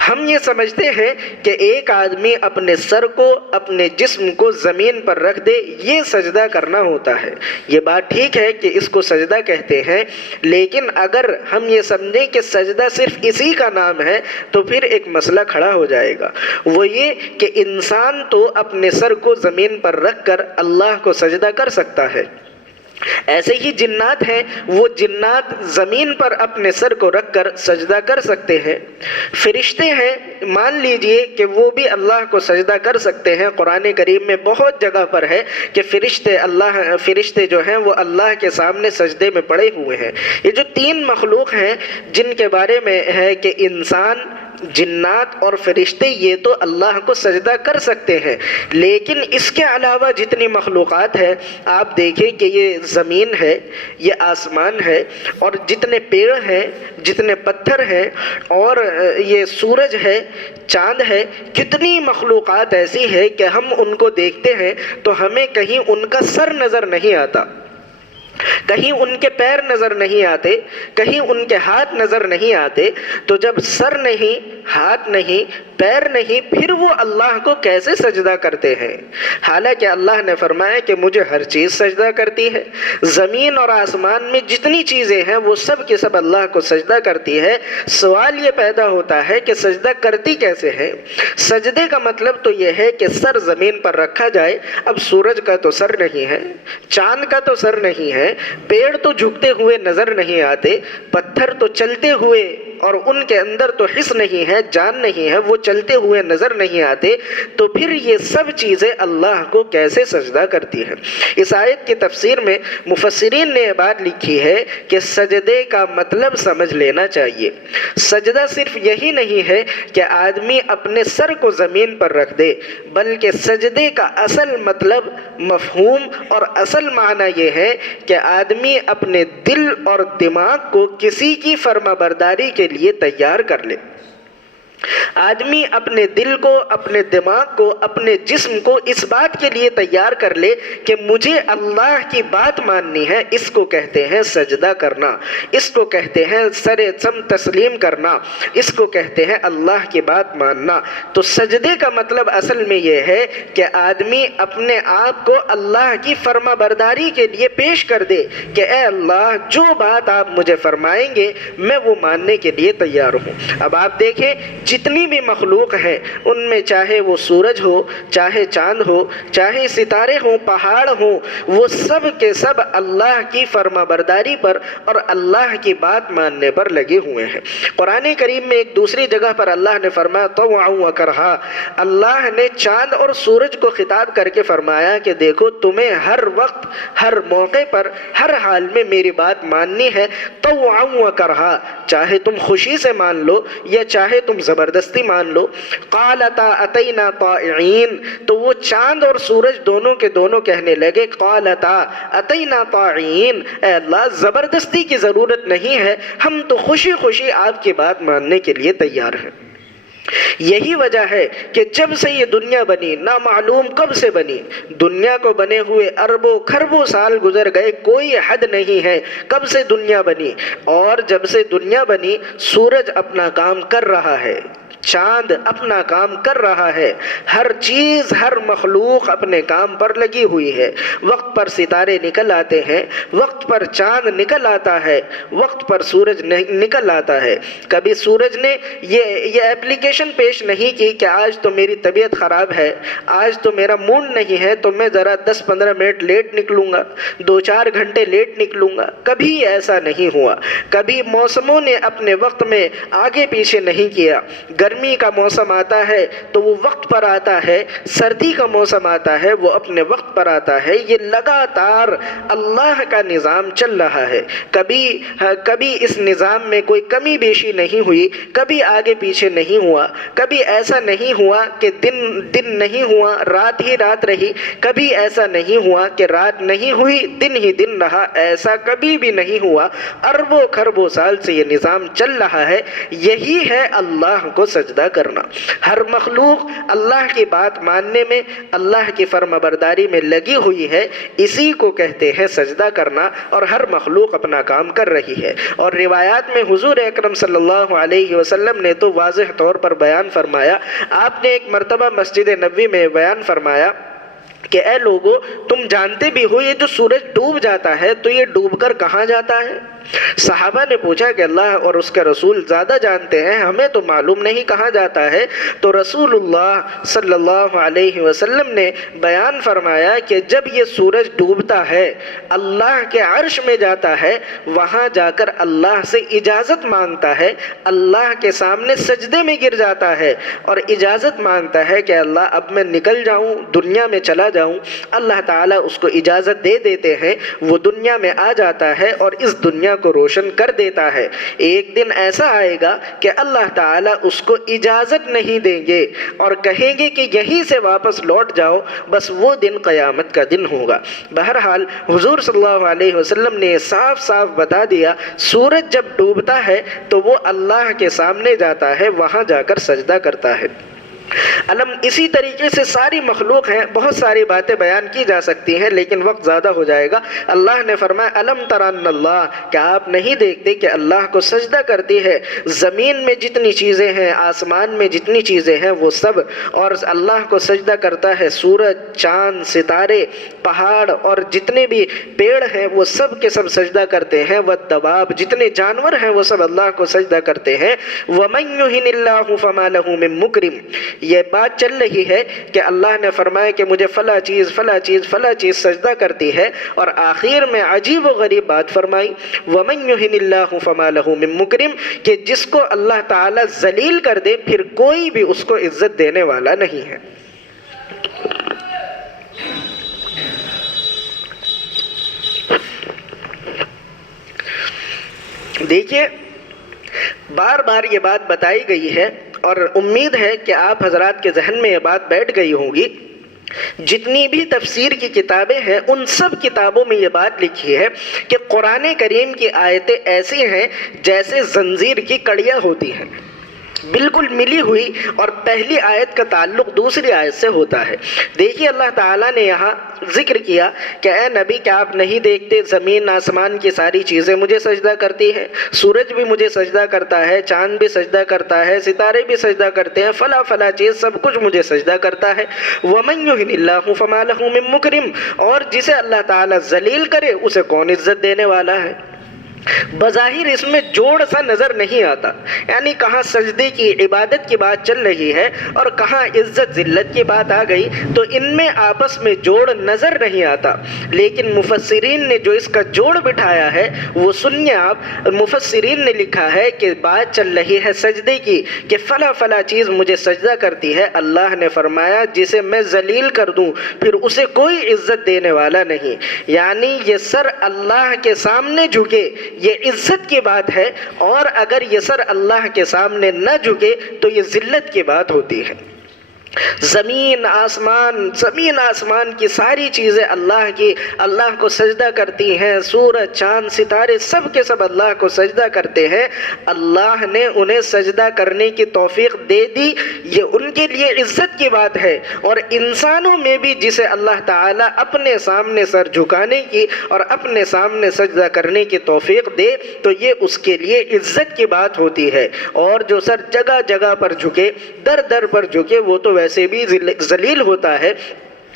ہم یہ سمجھتے ہیں کہ ایک آدمی اپنے سر کو، اپنے جسم کو زمین پر رکھ دے، یہ سجدہ کرنا ہوتا ہے۔ یہ بات ٹھیک ہے کہ اس کو سجدہ کہتے ہیں، لیکن اگر ہم یہ سمجھیں کہ سجدہ صرف اسی کا نام ہے تو پھر ایک مسئلہ کھڑا ہو جائے گا۔ وہ یہ کہ انسان تو اپنے سر کو زمین پر رکھ کر اللہ کو سجدہ کر سکتا ہے، ایسے ہی جنات ہیں، وہ جنات زمین پر اپنے سر کو رکھ کر سجدہ کر سکتے ہیں۔ فرشتے ہیں، مان لیجئے کہ وہ بھی اللہ کو سجدہ کر سکتے ہیں۔ قرآن کریم میں بہت جگہ پر ہے کہ فرشتے جو ہیں وہ اللہ کے سامنے سجدے میں پڑے ہوئے ہیں۔ یہ جو تین مخلوق ہیں جن کے بارے میں ہے کہ انسان، جنات اور فرشتے، یہ تو اللہ کو سجدہ کر سکتے ہیں، لیکن اس کے علاوہ جتنی مخلوقات ہیں آپ دیکھیں کہ یہ زمین ہے، یہ آسمان ہے، اور جتنے پیڑ ہیں، جتنے پتھر ہیں، اور یہ سورج ہے، چاند ہے، کتنی مخلوقات ایسی ہے کہ ہم ان کو دیکھتے ہیں تو ہمیں کہیں ان کا سر نظر نہیں آتا، کہیں ان کے پیر نظر نہیں آتے، کہیں ان کے ہاتھ نظر نہیں آتے، تو جب سر نہیں، ہاتھ نہیں، پیر نہیں، پھر وہ اللہ کو کیسے سجدہ کرتے ہیں؟ حالانکہ اللہ نے فرمایا کہ مجھے ہر چیز سجدہ کرتی ہے، زمین اور آسمان میں جتنی چیزیں ہیں وہ سب کے سب اللہ کو سجدہ کرتی ہے۔ سوال یہ پیدا ہوتا ہے کہ سجدہ کرتی کیسے ہے؟ سجدے کا مطلب تو یہ ہے کہ سر زمین پر رکھا جائے۔ اب سورج کا تو سر نہیں ہے، چاند کا تو سر نہیں ہے، پیڑ تو جھکتے ہوئے نظر نہیں آتے، پتھر تو چلتے ہوئے اور ان کے اندر تو حس نہیں ہے، جان نہیں ہے، وہ چلتے ہوئے نظر نہیں آتے، تو پھر یہ سب چیزیں اللہ کو کیسے سجدہ کرتی ہیں؟ اس آیت کی تفسیر میں مفسرین نے یہ بات لکھی ہے کہ سجدے کا مطلب سمجھ لینا چاہیے۔ سجدہ صرف یہی نہیں ہے کہ آدمی اپنے سر کو زمین پر رکھ دے، بلکہ سجدے کا اصل مطلب، مفہوم اور اصل معنی یہ ہے کہ آدمی اپنے دل اور دماغ کو کسی کی فرما برداری کے لیے تیار کر لے۔ آدمی اپنے دل کو، اپنے دماغ کو، اپنے جسم کو اس بات کے لیے تیار کر لے کہ مجھے اللہ کی بات ماننی ہے۔ اس کو کہتے ہیں سجدہ کرنا، اس کو کہتے ہیں سر سم تسلیم کرنا، اس کو کہتے ہیں اللہ کی بات ماننا۔ تو سجدے کا مطلب اصل میں یہ ہے کہ آدمی اپنے آپ کو اللہ کی فرما برداری کے لیے پیش کر دے کہ اے اللہ، جو بات آپ مجھے فرمائیں گے میں وہ ماننے کے لیے تیار ہوں۔ اب آپ دیکھیں جتنی بھی مخلوق ہے ان میں چاہے وہ سورج ہو، چاہے چاند ہو، چاہے ستارے ہوں، پہاڑ ہوں، وہ سب کے سب اللہ کی فرما برداری پر اور اللہ کی بات ماننے پر لگے ہوئے ہیں۔ قرآن کریم میں ایک دوسری جگہ پر اللہ نے فرمایا طوعا و کرہا، اللہ نے چاند اور سورج کو خطاب کر کے فرمایا کہ دیکھو تمہیں ہر وقت، ہر موقع پر، ہر حال میں میری بات ماننی ہے، طوعا و کرہا، چاہے تم خوشی سے مان لو یا چاہے تم زبردستی مان لو۔ قالتا اتینا طائعین، تو وہ چاند اور سورج دونوں کے دونوں کہنے لگے قالتا اتینا طائعین، اے اللہ زبردستی کی ضرورت نہیں ہے، ہم تو خوشی خوشی آپ کی بات ماننے کے لیے تیار ہیں۔ یہی وجہ ہے کہ جب سے یہ دنیا بنی، نامعلوم کب سے بنی، دنیا کو بنے ہوئے اربوں کھربوں سال گزر گئے، کوئی حد نہیں ہے کب سے دنیا بنی، اور جب سے دنیا بنی سورج اپنا کام کر رہا ہے، چاند اپنا کام کر رہا ہے، ہر چیز، ہر مخلوق اپنے کام پر لگی ہوئی ہے۔ وقت پر ستارے نکل آتے ہیں، وقت پر چاند نکل آتا ہے، وقت پر سورج نکل آتا ہے۔ کبھی سورج نے یہ اپلیکیشن پیش نہیں کی کہ آج تو میری طبیعت خراب ہے، آج تو میرا موڈ نہیں ہے تو میں ذرا 10-15 منٹ لیٹ نکلوں گا، 2-4 گھنٹے لیٹ نکلوں گا۔ کبھی ایسا نہیں ہوا۔ کبھی موسموں نے اپنے وقت میں آگے پیچھے نہیں کیا۔ گرمی کا موسم آتا ہے تو وہ وقت پر آتا ہے، سردی کا موسم آتا ہے وہ اپنے وقت پر آتا ہے۔ یہ لگاتار اللہ کا نظام چل رہا ہے۔ کبھی اس نظام میں کوئی کمی بیشی نہیں ہوئی، کبھی آگے پیچھے نہیں ہوا، کبھی ایسا نہیں ہوا کہ دن نہیں ہوا رات ہی رات رہی، کبھی ایسا نہیں ہوا کہ رات نہیں ہوئی دن ہی دن رہا، ایسا کبھی بھی نہیں ہوا۔ اربوں کھربوں سال سے یہ نظام چل رہا ہے۔ یہی ہے اللہ کو سجدہ کرنا۔ ہر مخلوق اللہ کی بات ماننے میں، اللہ کی فرما برداری میں لگی ہوئی ہے، اسی کو کہتے ہیں سجدہ کرنا، اور ہر مخلوق اپنا کام کر رہی ہے۔ اور روایات میں حضور اکرم صلی اللہ علیہ وسلم نے تو واضح طور پر بیان فرمایا، آپ نے ایک مرتبہ مسجد نبوی میں بیان فرمایا کہ اے لوگو، تم جانتے بھی ہو یہ جو سورج ڈوب جاتا ہے تو یہ ڈوب کر کہاں جاتا ہے؟ صحابہ نے پوچھا کہ اللہ اور اس کے رسول زیادہ جانتے ہیں، ہمیں تو معلوم نہیں کہاں جاتا ہے۔ تو رسول اللہ صلی اللہ علیہ وسلم نے بیان فرمایا کہ جب یہ سورج ڈوبتا ہے اللہ کے عرش میں جاتا ہے، وہاں جا کر اللہ سے اجازت مانگتا ہے، اللہ کے سامنے سجدے میں گر جاتا ہے اور اجازت مانگتا ہے کہ اللہ اب میں نکل جاؤں، دنیا میں چلا جاؤں۔ اللہ تعالیٰ اس کو اجازت دے دیتے ہیں، وہ دنیا میں آ جاتا ہے اور اس دنیا کو روشن کر دیتا ہے۔ ایک دن ایسا آئے گا کہ اللہ تعالیٰ اس کو اجازت نہیں دیں گے اور کہیں گے کہ یہیں سے واپس لوٹ جاؤ، بس وہ دن قیامت کا دن ہوگا۔ بہرحال حضور صلی اللہ علیہ وسلم نے صاف صاف بتا دیا، سورج جب ڈوبتا ہے تو وہ اللہ کے سامنے جاتا ہے، وہاں جا کر سجدہ کرتا ہے۔ علم اسی طریقے سے ساری مخلوق ہیں، بہت ساری باتیں بیان کی جا سکتی ہیں لیکن وقت زیادہ ہو جائے گا۔ اللہ نے فرمایا الم تر ان اللہ، کیا آپ نہیں دیکھتے کہ اللہ کو سجدہ کرتی ہے زمین میں جتنی چیزیں ہیں، آسمان میں جتنی چیزیں ہیں وہ سب، اور اللہ کو سجدہ کرتا ہے سورج، چاند، ستارے، پہاڑ اور جتنے بھی پیڑ ہیں وہ سب کے سب سجدہ کرتے ہیں، والدواب، جتنے جانور ہیں وہ سب اللہ کو سجدہ کرتے ہیں۔ وَمَن يُهِنِ اللَّهُ فَمَا لَهُ مِن مُكْرِمٍ، یہ بات چل رہی ہے کہ اللہ نے فرمایا کہ مجھے فلاں چیز فلاں چیز فلاں چیز سجدہ کرتی ہے، اور آخر میں عجیب و غریب بات فرمائی وَمَن يُهِنِ اللَّهُ فَمَا لَهُ مِن مُكْرِمٍ، کہ جس کو اللہ تعالیٰ ذلیل کر دے پھر کوئی بھی اس کو عزت دینے والا نہیں ہے۔ دیکھیے بار بار یہ بات بتائی گئی ہے اور امید ہے کہ آپ حضرات کے ذہن میں یہ بات بیٹھ گئی ہوگی۔ جتنی بھی تفسیر کی کتابیں ہیں ان سب کتابوں میں یہ بات لکھی ہے کہ قرآن کریم کی آیتیں ایسی ہیں جیسے زنجیر کی کڑیاں ہوتی ہیں، بالکل ملی ہوئی، اور پہلی آیت کا تعلق دوسری آیت سے ہوتا ہے۔ دیکھیے اللہ تعالیٰ نے یہاں ذکر کیا کہ اے نبی کیا آپ نہیں دیکھتے زمین آسمان کی ساری چیزیں مجھے سجدہ کرتی ہیں، سورج بھی مجھے سجدہ کرتا ہے، چاند بھی سجدہ کرتا ہے، ستارے بھی سجدہ کرتے ہیں، فلاں فلاں چیز سب کچھ مجھے سجدہ کرتا ہے۔ وَمَن يُهِنِ اللَّهُ فَمَا لَهُ مِن مُكْرِمٍ، اور جسے اللہ تعالیٰ ذلیل کرے اسے کون عزت دینے والا ہے؟ بظاہر اس میں جوڑ سا نظر نہیں آتا، یعنی کہاں سجدے کی عبادت کی بات چل رہی ہے اور کہاں عزت ذلت کی بات آ گئی، تو ان میں آپس میں جوڑ نظر نہیں آتا، لیکن مفسرین نے جو اس کا جوڑ بٹھایا ہے وہ سنیے آپ۔ مفسرین نے لکھا ہے کہ بات چل رہی ہے سجدے کی کہ فلاں فلاں چیز مجھے سجدہ کرتی ہے، اللہ نے فرمایا جسے میں ذلیل کر دوں پھر اسے کوئی عزت دینے والا نہیں، یعنی یہ سر اللہ کے سامنے جھکے یہ عزت کی بات ہے، اور اگر یہ سر اللہ کے سامنے نہ جھکے تو یہ ذلت کی بات ہوتی ہے۔ زمین آسمان کی ساری چیزیں اللہ کی، اللہ کو سجدہ کرتی ہیں، سورج، چاند، ستارے سب کے سب اللہ کو سجدہ کرتے ہیں۔ اللہ نے انہیں سجدہ کرنے کی توفیق دے دی، یہ ان کے لیے عزت کی بات ہے، اور انسانوں میں بھی جسے اللہ تعالیٰ اپنے سامنے سر جھکانے کی اور اپنے سامنے سجدہ کرنے کی توفیق دے تو یہ اس کے لیے عزت کی بات ہوتی ہے، اور جو سر جگہ جگہ پر جھکے، در در پر جھکے، وہ تو ویسے بھی ذلیل ہوتا ہے،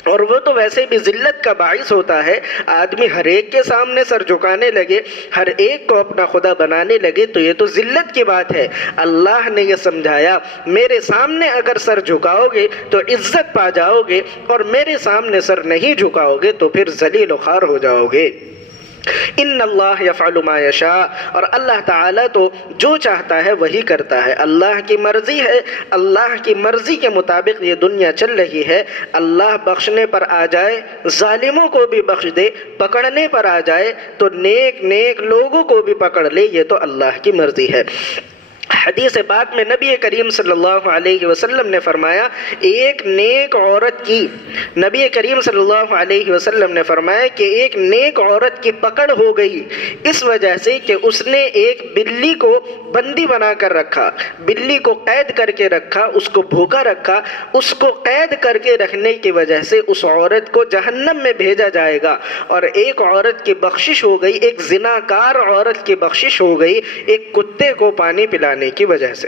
اور وہ تو ویسے بھی ذلت کا باعث ہوتا ہے۔ آدمی ہر ایک کے سامنے سر جھکانے لگے، ہر ایک کو اپنا خدا بنانے لگے تو یہ تو ذلت کی بات ہے۔ اللہ نے یہ سمجھایا میرے سامنے اگر سر جھکاؤ گے تو عزت پا جاؤ گے، اور میرے سامنے سر نہیں جھکاؤ گے تو پھر ذلیل و خوار ہو جاؤ گے۔ ان اللہ یفعل ما یشاء، اور اللہ تعالیٰ تو جو چاہتا ہے وہی کرتا ہے، اللہ کی مرضی ہے، اللہ کی مرضی کے مطابق یہ دنیا چل رہی ہے۔ اللہ بخشنے پر آ جائے ظالموں کو بھی بخش دے، پکڑنے پر آ جائے تو نیک لوگوں کو بھی پکڑ لے، یہ تو اللہ کی مرضی ہے۔ حدیث پاک میں نبی کریم صلی اللہ علیہ وسلم نے فرمایا ایک نیک عورت کی، نبی کریم صلی اللہ علیہ وسلم نے فرمایا کہ ایک نیک عورت کی پکڑ ہو گئی اس وجہ سے کہ اس نے ایک بلی کو بندی بنا کر رکھا، بلی کو قید کر کے رکھا، اس کو بھوکا رکھا، اس کو قید کر کے رکھنے کی وجہ سے اس عورت کو جہنم میں بھیجا جائے گا۔ اور ایک عورت کی بخشش ہو گئی، ایک زناکار عورت کی بخشش ہو گئی ایک کتے کو پانی پلانے کی وجہ سے۔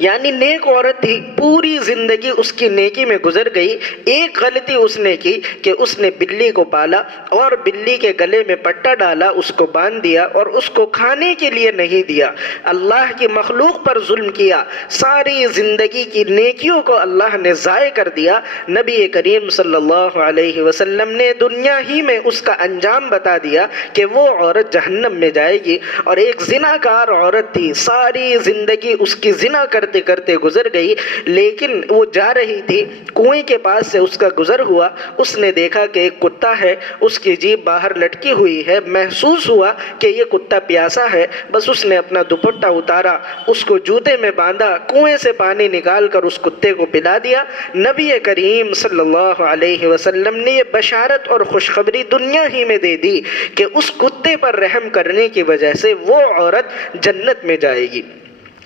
یعنی نیک عورت تھی، پوری زندگی اس کی نیکی میں گزر گئی، ایک غلطی اس نے کی کہ اس نے بلی کو پالا اور بلی کے گلے میں پٹا ڈالا، اس کو باندھ دیا اور اس کو کھانے کے لیے نہیں دیا، اللہ کی مخلوق پر ظلم کیا، ساری زندگی کی نیکیوں کو اللہ نے ضائع کر دیا۔ نبی کریم صلی اللہ علیہ وسلم نے دنیا ہی میں اس کا انجام بتا دیا کہ وہ عورت جہنم میں جائے گی۔ اور ایک زناکار عورت تھی، ساری زندگی اس کی زنا کرتے کرتے گزر گئی، لیکن وہ جا رہی تھی، کنویں کے پاس سے اس کا گزر ہوا، اس نے دیکھا کہ ایک کتا ہے، اس کی جیب باہر لٹکی ہوئی ہے، محسوس ہوا کہ یہ کتا پیاسا ہے، بس اس نے اپنا دوپٹہ اتارا، اس کو جوتے میں باندھا، کنویں سے پانی نکال کر اس کتے کو پلا دیا۔ نبی کریم صلی اللہ علیہ وسلم نے یہ بشارت اور خوشخبری دنیا ہی میں دے دی کہ اس کتے پر رحم کرنے کی وجہ سے وہ عورت جنت میں جائے گی۔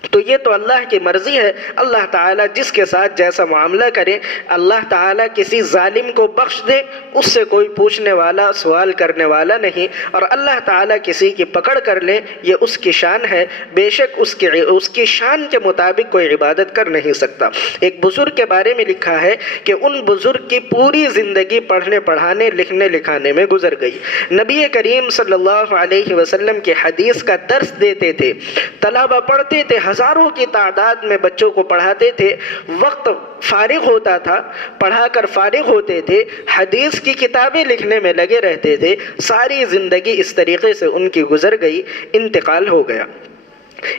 تو یہ تو اللہ کی مرضی ہے، اللہ تعالیٰ جس کے ساتھ جیسا معاملہ کرے، اللہ تعالیٰ کسی ظالم کو بخش دے، اس سے کوئی پوچھنے والا سوال کرنے والا نہیں، اور اللہ تعالیٰ کسی کی پکڑ کر لے یہ اس کی شان ہے، بے شک اس کی شان کے مطابق کوئی عبادت کر نہیں سکتا۔ ایک بزرگ کے بارے میں لکھا ہے کہ ان بزرگ کی پوری زندگی پڑھنے پڑھانے لکھنے لکھانے میں گزر گئی، نبی کریم صلی اللہ علیہ وسلم کی حدیث کا درس دیتے تھے، طلبہ پڑھتے تھے، ہزاروں کی تعداد میں بچوں کو پڑھاتے تھے، وقت فارغ ہوتا تھا پڑھا کر فارغ ہوتے تھے، حدیث کی کتابیں لکھنے میں لگے رہتے تھے، ساری زندگی اس طریقے سے ان کی گزر گئی، انتقال ہو گیا۔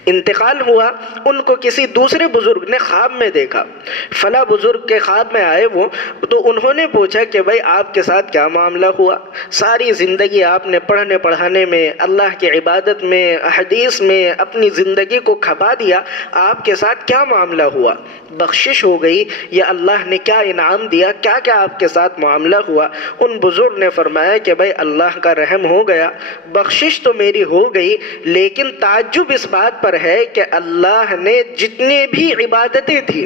انتقال ہوا، ان کو کسی دوسرے بزرگ نے خواب میں دیکھا، فلاں بزرگ کے خواب میں آئے وہ، تو انہوں نے پوچھا کہ بھائی آپ کے ساتھ کیا معاملہ ہوا، ساری زندگی آپ نے پڑھنے پڑھانے میں، اللہ کی عبادت میں، حدیث میں اپنی زندگی کو کھپا دیا، آپ کے ساتھ کیا معاملہ ہوا، بخشش ہو گئی یا اللہ نے کیا انعام دیا، کیا کیا آپ کے ساتھ معاملہ ہوا؟ ان بزرگ نے فرمایا کہ بھائی اللہ کا رحم ہو گیا، بخشش تو میری ہو گئی، لیکن تعجب اس بات پر ہے کہ اللہ نے جتنے بھی عبادتیں تھیں،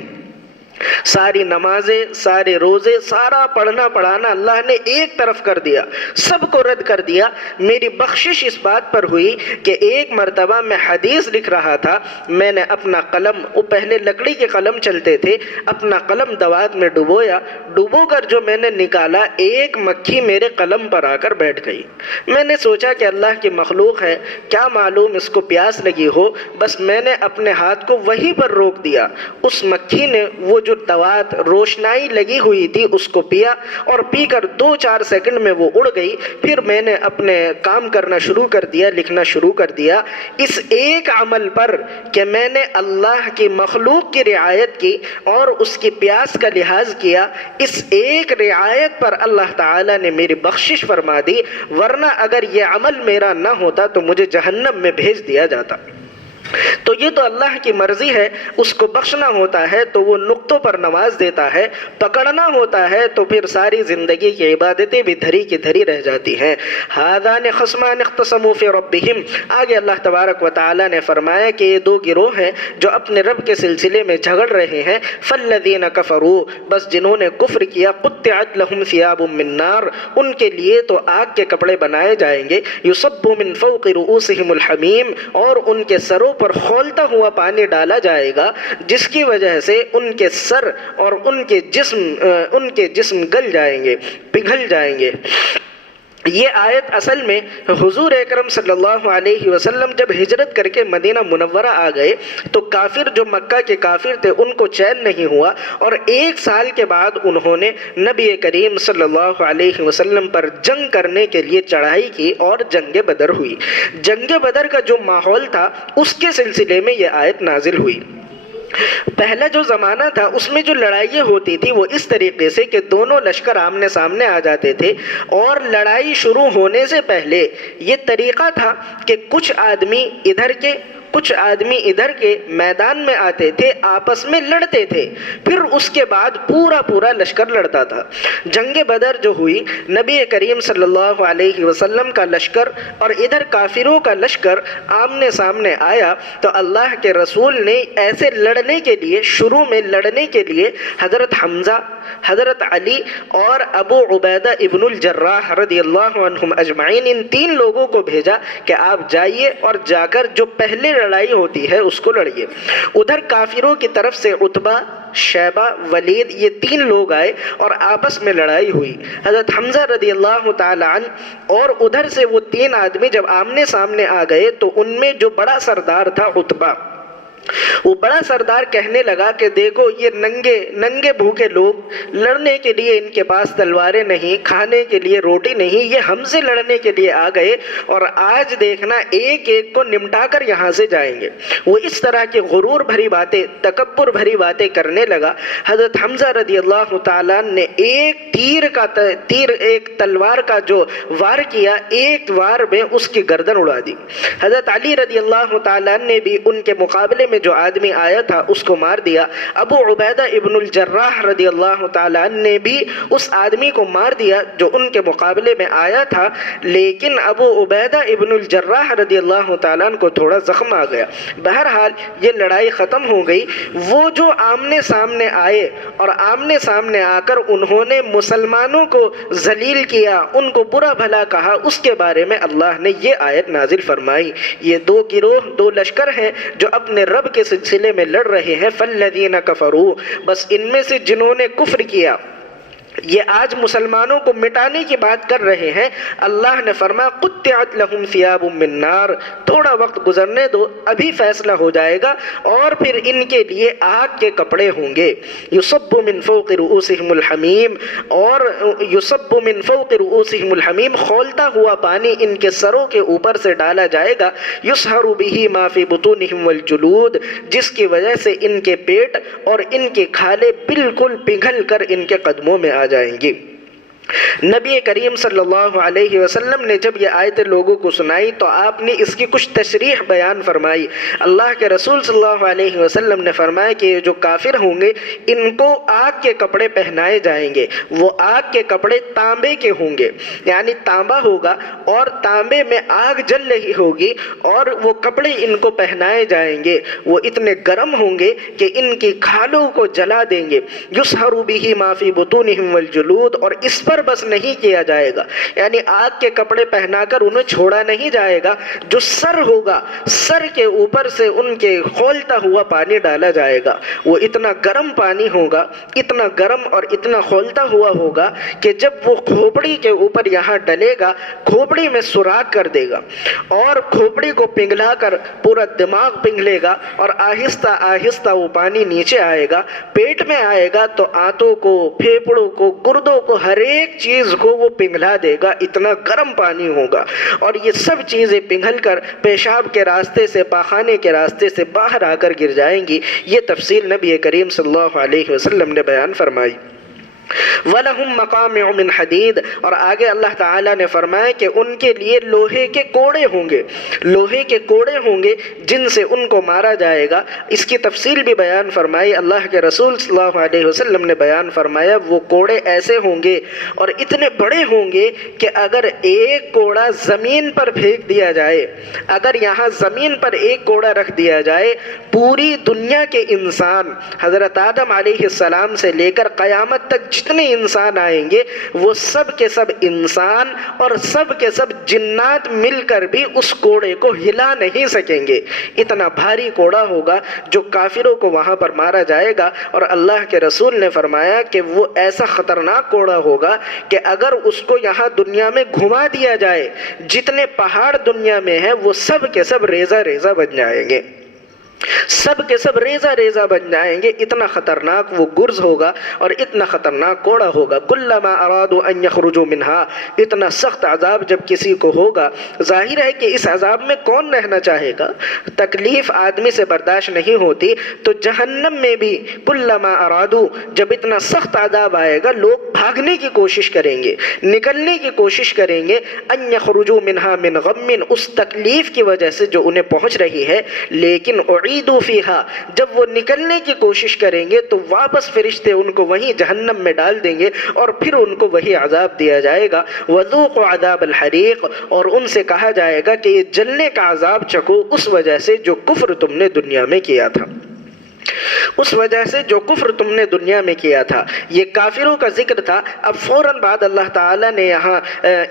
ساری نمازیں، سارے روزے، سارا پڑھنا پڑھانا اللہ نے ایک طرف کر دیا، سب کو رد کر دیا۔ میری بخشش اس بات پر ہوئی کہ ایک مرتبہ میں حدیث لکھ رہا تھا، میں نے اپنا قلم، وہ پہلے لکڑی کے قلم چلتے تھے، اپنا قلم دوات میں ڈبویا، ڈبو کر جو میں نے نکالا، ایک مکھی میرے قلم پر آ کر بیٹھ گئی۔ میں نے سوچا کہ اللہ کی مخلوق ہے، کیا معلوم اس کو پیاس لگی ہو، بس میں نے اپنے ہاتھ کو وہیں پر روک دیا، اس مکھی نے وہ جو دوات روشنائی لگی ہوئی تھی اس کو پیا، اور پی کر 2-4 سیکنڈ میں وہ اڑ گئی۔ پھر میں نے اپنے کام کرنا شروع کر دیا، لکھنا شروع کر دیا، اس ایک عمل پر کہ میں نے اللہ کی مخلوق کی رعایت کی اور اس کی پیاس کا لحاظ کیا، اس ایک رعایت پر اللہ تعالیٰ نے میری بخشش فرما دی، ورنہ اگر یہ عمل میرا نہ ہوتا تو مجھے جہنم میں بھیج دیا جاتا۔ تو یہ تو اللہ کی مرضی ہے، اس کو بخشنا ہوتا ہے تو وہ نقطوں پر نواز دیتا ہے، پکڑنا ہوتا ہے تو پھر ساری زندگی کی عبادتیں بھی دھری کی دھری رہ جاتی ہیں۔ ھذان خصمان اختصموا فی ربہم، آگے اللہ تبارک و تعالی نے فرمایا کہ یہ دو گروہ ہیں جو اپنے رب کے سلسلے میں جھگڑ رہے ہیں، فالذین کفروا، بس جنہوں نے کفر کیا، قطعت لہم ثیاب من نار، ان کے لیے تو آگ کے کپڑے بنائے جائیں گے، یصب من فوق رؤوسہم الحمیم، اور ان کے سروں پر کھولتا ہوا پانی ڈالا جائے گا، جس کی وجہ سے ان کے سر اور ان کے جسم گل جائیں گے، پگھل جائیں گے۔ یہ آیت اصل میں حضور اکرم صلی اللہ علیہ وسلم جب ہجرت کر کے مدینہ منورہ آ گئے تو کافر، جو مکہ کے کافر تھے، ان کو چین نہیں ہوا، اور 1 سال کے بعد انہوں نے نبی کریم صلی اللہ علیہ وسلم پر جنگ کرنے کے لیے چڑھائی کی، اور جنگ بدر ہوئی۔ جنگ بدر کا جو ماحول تھا اس کے سلسلے میں یہ آیت نازل ہوئی۔ پہلا جو زمانہ تھا اس میں جو لڑائیاں ہوتی تھی وہ اس طریقے سے کہ دونوں لشکر آمنے سامنے آ جاتے تھے، اور لڑائی شروع ہونے سے پہلے یہ طریقہ تھا کہ کچھ آدمی ادھر کے کچھ آدمی ادھر کے میدان میں آتے تھے، آپس میں لڑتے تھے، پھر اس کے بعد پورا لشکر لڑتا تھا۔ جنگ بدر جو ہوئی، نبی کریم صلی اللہ علیہ وسلم کا لشکر اور ادھر کافروں کا لشکر آمنے سامنے آیا، تو اللہ کے رسول نے ایسے لڑنے کے لیے، شروع میں لڑنے کے لیے حضرت حمزہ، حضرت علی اور ابو عبیدہ ابن الجراح رضی اللہ عنہم اجمعین، ان 3 لوگوں کو بھیجا کہ آپ جائیے اور جا کر جو پہلے لڑائی ہوتی ہے اس کو لڑیے۔ ادھر کافروں کی طرف سے عتبہ، شیبہ، ولید، یہ 3 لوگ آئے اور آپس میں لڑائی ہوئی۔ حضرت حمزہ رضی اللہ تعالی عنہ اور ادھر سے وہ 3 آدمی جب آمنے سامنے آ گئے تو ان میں جو بڑا سردار تھا عتبہ، وہ بڑا سردار کہنے لگا کہ دیکھو یہ ننگے بھوکے لوگ، لڑنے کے لیے ان کے پاس تلواریں نہیں، کھانے کے لیے روٹی نہیں، یہ ہم سے لڑنے کے لیے آ گئے، اور آج دیکھنا ایک ایک کو نمٹا کر یہاں سے جائیں گے۔ وہ اس طرح کی غرور بھری باتیں، تکبر بھری باتیں کرنے لگا۔ حضرت حمزہ رضی اللہ تعالیٰ نے ایک تلوار کا جو وار کیا، ایک وار میں اس کی گردن اڑا دی۔ حضرت علی رضی اللہ تعالیٰ نے بھی ان کے مقابلے میں میں جو آدمی آیا تھا اس کو مار دیا۔ ابو عبیدہ ابن الجراح رضی اللہ تعالیٰ عنہ نے بھی اس آدمی کو مار دیا جو ان کے مقابلے میں آیا تھا، لیکن ابو عبیدہ ابن الجراح رضی اللہ تعالیٰ عنہ کو تھوڑا زخم آ گیا۔ بہرحال یہ لڑائی ختم ہو گئی۔ وہ جو آمنے سامنے آئے اور آمنے سامنے آ کر انہوں نے مسلمانوں کو ذلیل کیا، ان کو برا بھلا کہا، اس کے بارے میں اللہ نے یہ آیت نازل فرمائی۔ یہ دو گروہ، دو لشکر ہیں جو اپنے رب کے سلسلے میں لڑ رہے ہیں، فالذین کفروا، بس ان میں سے جنہوں نے کفر کیا، یہ آج مسلمانوں کو مٹانے کی بات کر رہے ہیں۔ اللہ نے فرمایا قطعت لہم ثیاب من نار، تھوڑا وقت گزرنے دو، ابھی فیصلہ ہو جائے گا، اور پھر ان کے لیے آگ کے کپڑے ہوں گے۔ یصب من فوق رؤوسہم الحمیم، اور یصب من فوق رؤوسہم الحمیم، کھولتا ہوا پانی ان کے سروں کے اوپر سے ڈالا جائے گا۔ یصہر بہ ما فی بطونہم والجلود، جس کی وجہ سے ان کے پیٹ اور ان کی کھالیں بالکل پگھل کر ان کے قدموں میں آ جائیں گی۔ نبی کریم صلی اللہ علیہ وسلم نے جب یہ آیتیں لوگوں کو سنائی تو آپ نے اس کی کچھ تشریح بیان فرمائی۔ اللہ کے رسول صلی اللہ علیہ وسلم نے فرمایا کہ یہ جو کافر ہوں گے ان کو آگ کے کپڑے پہنائے جائیں گے۔ وہ آگ کے کپڑے تانبے کے ہوں گے، یعنی تانبا ہوگا اور تانبے میں آگ جل رہی ہوگی، اور وہ کپڑے ان کو پہنائے جائیں گے۔ وہ اتنے گرم ہوں گے کہ ان کی کھالوں کو جلا دیں گے۔ یصہر بہ ما فی بطونہم والجلود، اور اس پر بس نہیں کیا جائے گا، یعنی آگ کے کپڑے پہنا کر انہیں چھوڑا نہیں جائے گا، جو سر ہوگا سر کے اوپر سے ان کے کھولتا ہوا پانی ڈالا جائے گا۔ وہ اتنا گرم پانی ہوگا، اتنا گرم اور اتنا کھولتا ہوا ہوگا کہ جب وہ کھوپڑی کے اوپر یہاں ڈلے گا، کھوپڑی میں سوراخ کر دے گا اور کھوپڑی کو پگھلا کر پورا دماغ پگھلے گا، اور آہستہ آہستہ وہ پانی نیچے آئے گا، پیٹ میں آئے گا تو آنتوں کو، پھیپڑوں کو، گردوں کو، ہر ایک چیز کو وہ پگھلا دے گا۔ اتنا گرم پانی ہوگا، اور یہ سب چیزیں پگھل کر پیشاب کے راستے سے، پاخانے کے راستے سے باہر آ کر گر جائیں گی۔ یہ تفصیل نبی کریم صلی اللہ علیہ وسلم نے بیان فرمائی۔ وَلَهُمْ مَقَامِعُ مِنْ حَدِيدٍ، اور آگے اللہ تعالیٰ نے فرمایا کہ ان کے لیے لوہے کے کوڑے ہوں گے، لوہے کے کوڑے ہوں گے جن سے ان کو مارا جائے گا۔ اس کی تفصیل بھی بیان فرمائی۔ اللہ کے رسول صلی اللہ علیہ وسلم نے بیان فرمایا وہ کوڑے ایسے ہوں گے اور اتنے بڑے ہوں گے کہ اگر ایک کوڑا زمین پر پھینک دیا جائے، اگر یہاں زمین پر ایک کوڑا رکھ دیا جائے، پوری دنیا کے انسان حضرت آدم علیہ السلام سے لے کر قیامت تک جتنے انسان آئیں گے وہ سب کے سب انسان اور سب کے سب جنات مل کر بھی اس کوڑے کو ہلا نہیں سکیں گے۔ اتنا بھاری کوڑا ہوگا جو کافروں کو وہاں پر مارا جائے گا، اور اللہ کے رسول نے فرمایا کہ وہ ایسا خطرناک کوڑا ہوگا کہ اگر اس کو یہاں دنیا میں گھما دیا جائے، جتنے پہاڑ دنیا میں ہیں وہ سب کے سب ریزہ ریزہ بن جائیں گے، سب کے سب ریزہ ریزہ بن جائیں گے۔ اتنا خطرناک وہ گرز ہوگا اور اتنا خطرناک کوڑا ہوگا۔ کلما ارادوا ان یخرجوا منها، اتنا سخت عذاب جب کسی کو ہوگا، ظاہر ہے کہ اس عذاب میں کون رہنا چاہے گا؟ تکلیف آدمی سے برداشت نہیں ہوتی، تو جہنم میں بھی کلما ارادوا، جب اتنا سخت عذاب آئے گا لوگ بھاگنے کی کوشش کریں گے، نکلنے کی کوشش کریں گے، ان یخرجوا منها من غم، اس تکلیف کی وجہ سے جو انہیں پہنچ رہی ہے، لیکن اعیدوا فیہا، جب وہ نکلنے کی کوشش کریں گے تو واپس فرشتے ان کو وہیں جہنم میں ڈال دیں گے اور پھر ان کو وہی عذاب دیا جائے گا۔ وذوقوا عذاب الحریق، اور ان سے کہا جائے گا کہ یہ جلنے کا عذاب چکھو اس وجہ سے جو کفر تم نے دنیا میں کیا تھا، اس وجہ سے جو کفر تم نے دنیا میں کیا تھا۔ یہ کافروں کا ذکر تھا۔ اب فوراً بعد اللہ تعالیٰ نے یہاں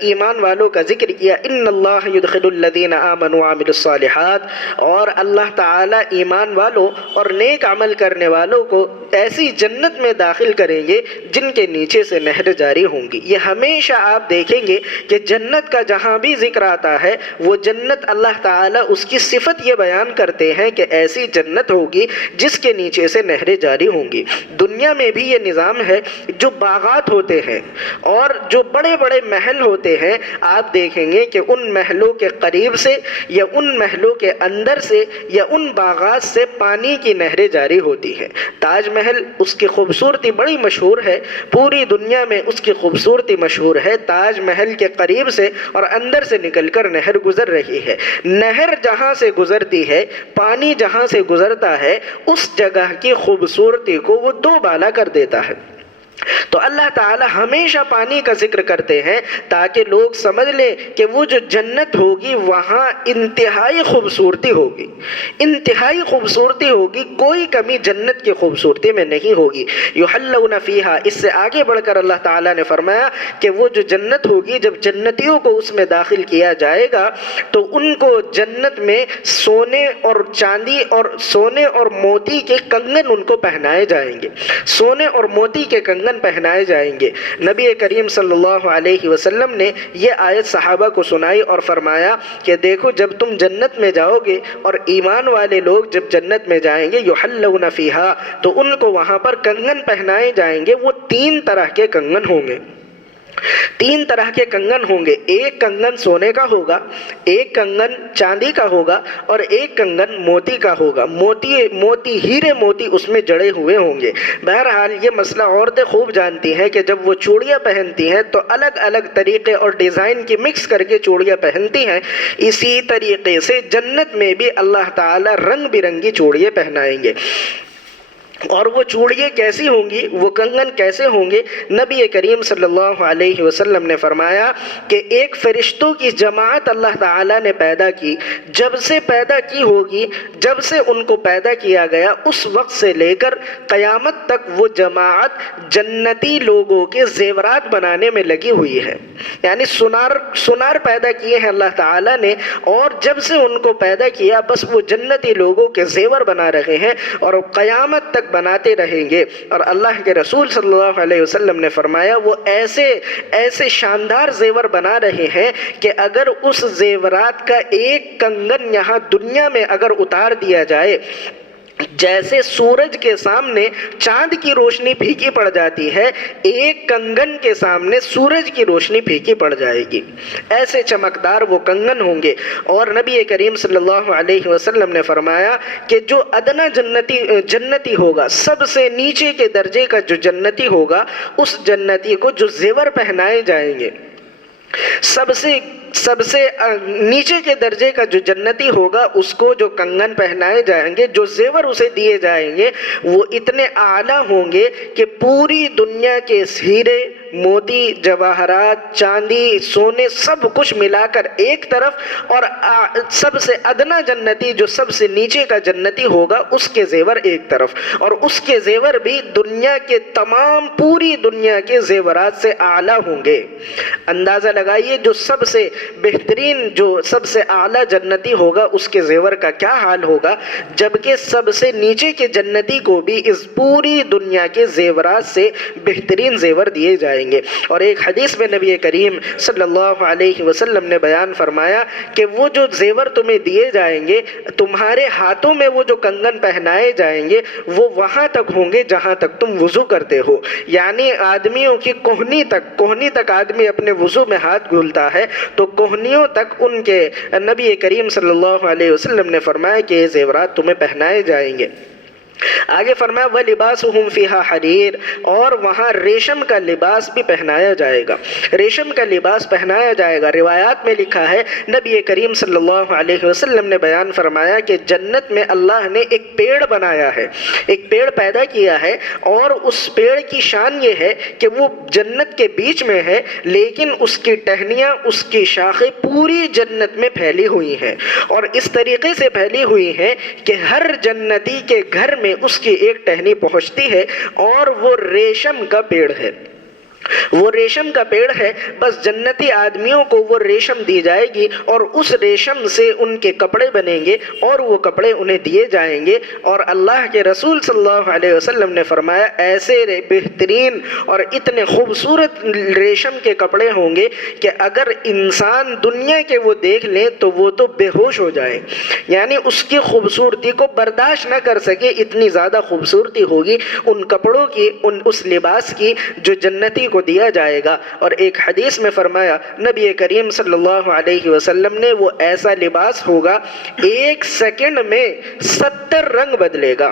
ایمان والوں کا ذکر کیا، ان اللہ یدخل الذین آمنوا وعملوا الصالحات، اور اللہ تعالیٰ ایمان والوں اور نیک عمل کرنے والوں کو ایسی جنت میں داخل کریں گے جن کے نیچے سے نہر جاری ہوں گی۔ یہ ہمیشہ آپ دیکھیں گے کہ جنت کا جہاں بھی ذکر آتا ہے وہ جنت اللہ تعالیٰ اس کی صفت یہ بیان کرتے ہیں کہ ایسی جنت ہوگی جس کے نیچے سے نہریں جاری ہوں گی۔ دنیا میں بھی یہ نظام ہے، جو باغات ہوتے ہیں اور جو بڑے بڑے محل ہوتے ہیں، آپ دیکھیں گے کہ ان محلوں کے قریب سے یا ان محلوں کے اندر سے یا ان باغات سے پانی کی نہریں جاری ہوتی ہیں۔ تاج محل محل اس کی خوبصورتی بڑی مشہور ہے، پوری دنیا میں اس کی خوبصورتی مشہور ہے۔ تاج محل کے قریب سے اور اندر سے نکل کر نہر گزر رہی ہے۔ نہر جہاں سے گزرتی ہے، پانی جہاں سے گزرتا ہے، اس جگہ کی خوبصورتی کو وہ دو بالا کر دیتا ہے۔ تو اللہ تعالی ہمیشہ پانی کا ذکر کرتے ہیں تاکہ لوگ سمجھ لیں کہ وہ جو جنت ہوگی وہاں انتہائی خوبصورتی ہوگی، انتہائی خوبصورتی ہوگی، کوئی کمی جنت کی خوبصورتی میں نہیں ہوگی۔ یحلون فیہا، اس سے آگے بڑھ کر اللہ تعالیٰ نے فرمایا کہ وہ جو جنت ہوگی، جب جنتیوں کو اس میں داخل کیا جائے گا تو ان کو جنت میں سونے اور چاندی اور سونے اور موتی کے کنگن ان کو پہنائے جائیں گے، سونے اور موتی کے کنگن پہنائے جائیں گے۔ نبی کریم صلی اللہ علیہ وسلم نے یہ آیت صحابہ کو سنائی اور فرمایا کہ دیکھو جب تم جنت میں جاؤ گے اور ایمان والے لوگ جب جنت میں جائیں گے، یحلون فیہا، تو ان کو وہاں پر کنگن پہنائے جائیں گے۔ وہ 3 طرح کے کنگن ہوں گے، 3 طرح کے کنگن ہوں گے۔ ایک کنگن سونے کا ہوگا، ایک کنگن چاندی کا ہوگا اور ایک کنگن موتی کا ہوگا۔ موتی ہیرے موتی اس میں جڑے ہوئے ہوں گے۔ بہرحال یہ مسئلہ عورتیں خوب جانتی ہیں کہ جب وہ چوڑیاں پہنتی ہیں تو الگ الگ طریقے اور ڈیزائن کی مکس کر کے چوڑیاں پہنتی ہیں۔ اسی طریقے سے جنت میں بھی اللہ تعالی رنگ برنگی چوڑیاں پہنائیں گے۔ اور وہ چوڑیاں کیسی ہوں گی، وہ کنگن کیسے ہوں گے؟ نبی کریم صلی اللہ علیہ وسلم نے فرمایا کہ ایک فرشتوں کی جماعت اللہ تعالیٰ نے پیدا کی، جب سے پیدا کی ہوگی، جب سے ان کو پیدا کیا گیا اس وقت سے لے کر قیامت تک وہ جماعت جنتی لوگوں کے زیورات بنانے میں لگی ہوئی ہے۔ یعنی سنار پیدا کیے ہیں اللہ تعالیٰ نے، اور جب سے ان کو پیدا کیا بس وہ جنتی لوگوں کے زیور بنا رہے ہیں اور قیامت تک بناتے رہیں گے۔ اور اللہ کے رسول صلی اللہ علیہ وسلم نے فرمایا وہ ایسے شاندار زیور بنا رہے ہیں کہ اگر اس زیورات کا ایک کنگن یہاں دنیا میں اگر اتار دیا جائے، جیسے سورج کے سامنے چاند کی روشنی پھیکی پڑ جاتی ہے، ایک کنگن کے سامنے سورج کی روشنی پھیکی پڑ جائے گی، ایسے چمکدار وہ کنگن ہوں گے۔ اور نبی کریم صلی اللہ علیہ وسلم نے فرمایا کہ جو ادنا جنتی ہوگا، سب سے نیچے کے درجے کا جو جنتی ہوگا، اس جنتی کو جو زیور پہنائے جائیں گے، سب سے نیچے کے درجے کا جو جنتی ہوگا اس کو جو کنگن پہنائے جائیں گے، جو زیور اسے دیے جائیں گے، وہ اتنے اعلیٰ ہوں گے کہ پوری دنیا کے ہیرے موتی جواہرات چاندی سونے سب کچھ ملا کر ایک طرف، اور سب سے ادنا جنتی جو سب سے نیچے کا جنتی ہوگا اس کے زیور ایک طرف، اور اس کے زیور بھی دنیا کے تمام پوری دنیا کے زیورات سے اعلیٰ ہوں گے۔ اندازہ لگائیے جو سب سے بہترین جو سب سے اعلیٰ جنتی ہوگا اس کے زیور کا کیا حال ہوگا، جبکہ سب سے نیچے کے جنتی کو بھی اس پوری دنیا کے زیورات سے بہترین زیور دیے جائیں گے۔ اور ایک حدیث میں نبی کریم صلی اللہ علیہ وسلم نے بیان فرمایا کہ وہ جو زیور تمہیں دیے جائیں گے، تمہارے ہاتھوں میں وہ جو کنگن پہنائے جائیں گے، وہ وہاں تک ہوں گے جہاں تک تم وضو کرتے ہو۔ یعنی آدمیوں کی کوہنی تک آدمی اپنے وضو میں ہاتھ گھولتا ہے تو کوہنیوں تک ان کے نبی کریم صلی اللہ علیہ وسلم نے فرمایا کہ یہ زیورات تمہیں پہنائے جائیں گے۔ آگے فرمایا وَلِبَاسُهُمْ فِيهَا حَرِيرٌ، اور وہاں ریشم کا لباس بھی پہنایا جائے گا، ریشم کا لباس پہنایا جائے گا۔ روایات میں لکھا ہے نبی کریم صلی اللہ علیہ وسلم نے بیان فرمایا کہ جنت میں اللہ نے ایک پیڑ بنایا ہے، ایک پیڑ پیدا کیا ہے، اور اس پیڑ کی شان یہ ہے کہ وہ جنت کے بیچ میں ہے، لیکن اس کی ٹہنیاں اس کی شاخیں پوری جنت میں پھیلی ہوئی ہیں، اور اس طریقے سے پھیلی ہوئی ہیں کہ ہر جنتی کے گھر میں اس کی ایک ٹہنی پہنچتی ہے، اور وہ ریشم کا پیڑ ہے، وہ ریشم کا پیڑ ہے۔ بس جنتی آدمیوں کو وہ ریشم دی جائے گی اور اس ریشم سے ان کے کپڑے بنیں گے اور وہ کپڑے انہیں دیے جائیں گے۔ اور اللہ کے رسول صلی اللہ علیہ وسلم نے فرمایا ایسے بہترین اور اتنے خوبصورت ریشم کے کپڑے ہوں گے کہ اگر انسان دنیا کے وہ دیکھ لیں تو وہ تو بے ہوش ہو جائے، یعنی اس کی خوبصورتی کو برداشت نہ کر سکے، اتنی زیادہ خوبصورتی ہوگی ان کپڑوں کی، اس لباس کی جو جنتی کو دیا جائے گا۔ اور ایک حدیث میں فرمایا نبی کریم صلی اللہ علیہ وسلم نے وہ ایسا لباس ہوگا 1 سیکنڈ میں 70 رنگ بدلے گا،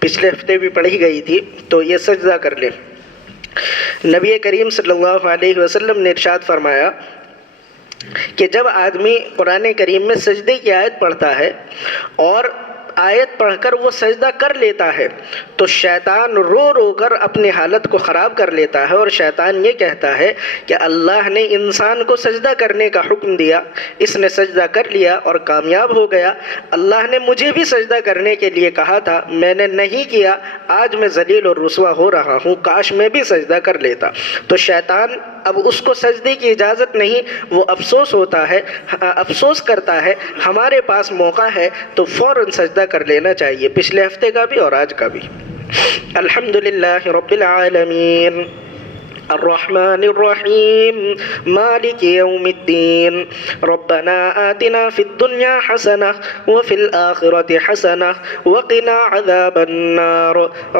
پچھلے ہفتے بھی پڑھی گئی تھی، تو یہ سجدہ کر لیں۔ نبی کریم صلی اللہ علیہ وسلم نے ارشاد فرمایا کہ جب آدمی قرآن کریم میں سجدے کی آیت پڑھتا ہے اور آیت پڑھ کر وہ سجدہ کر لیتا ہے تو شیطان رو رو کر اپنی حالت کو خراب کر لیتا ہے، اور شیطان یہ کہتا ہے کہ اللہ نے انسان کو سجدہ کرنے کا حکم دیا، اس نے سجدہ کر لیا اور کامیاب ہو گیا، اللہ نے مجھے بھی سجدہ کرنے کے لیے کہا تھا، میں نے نہیں کیا، آج میں ذلیل اور رسوا ہو رہا ہوں، کاش میں بھی سجدہ کر لیتا۔ تو شیطان اب اس کو سجدے کی اجازت نہیں، وہ افسوس ہوتا ہے، افسوس کرتا ہے، ہمارے پاس موقع ہے تو فوراً سجدہ کر لینا چاہیے، پچھلے ہفتے کا بھی اور آج کا بھی۔ الحمدللہ رب العالمین الرحمن الرحیم مالک یوم الدین ربنا آتنا فی الدنیا حسنہ وفی الآخرة حسنہ وقنا عذاب النار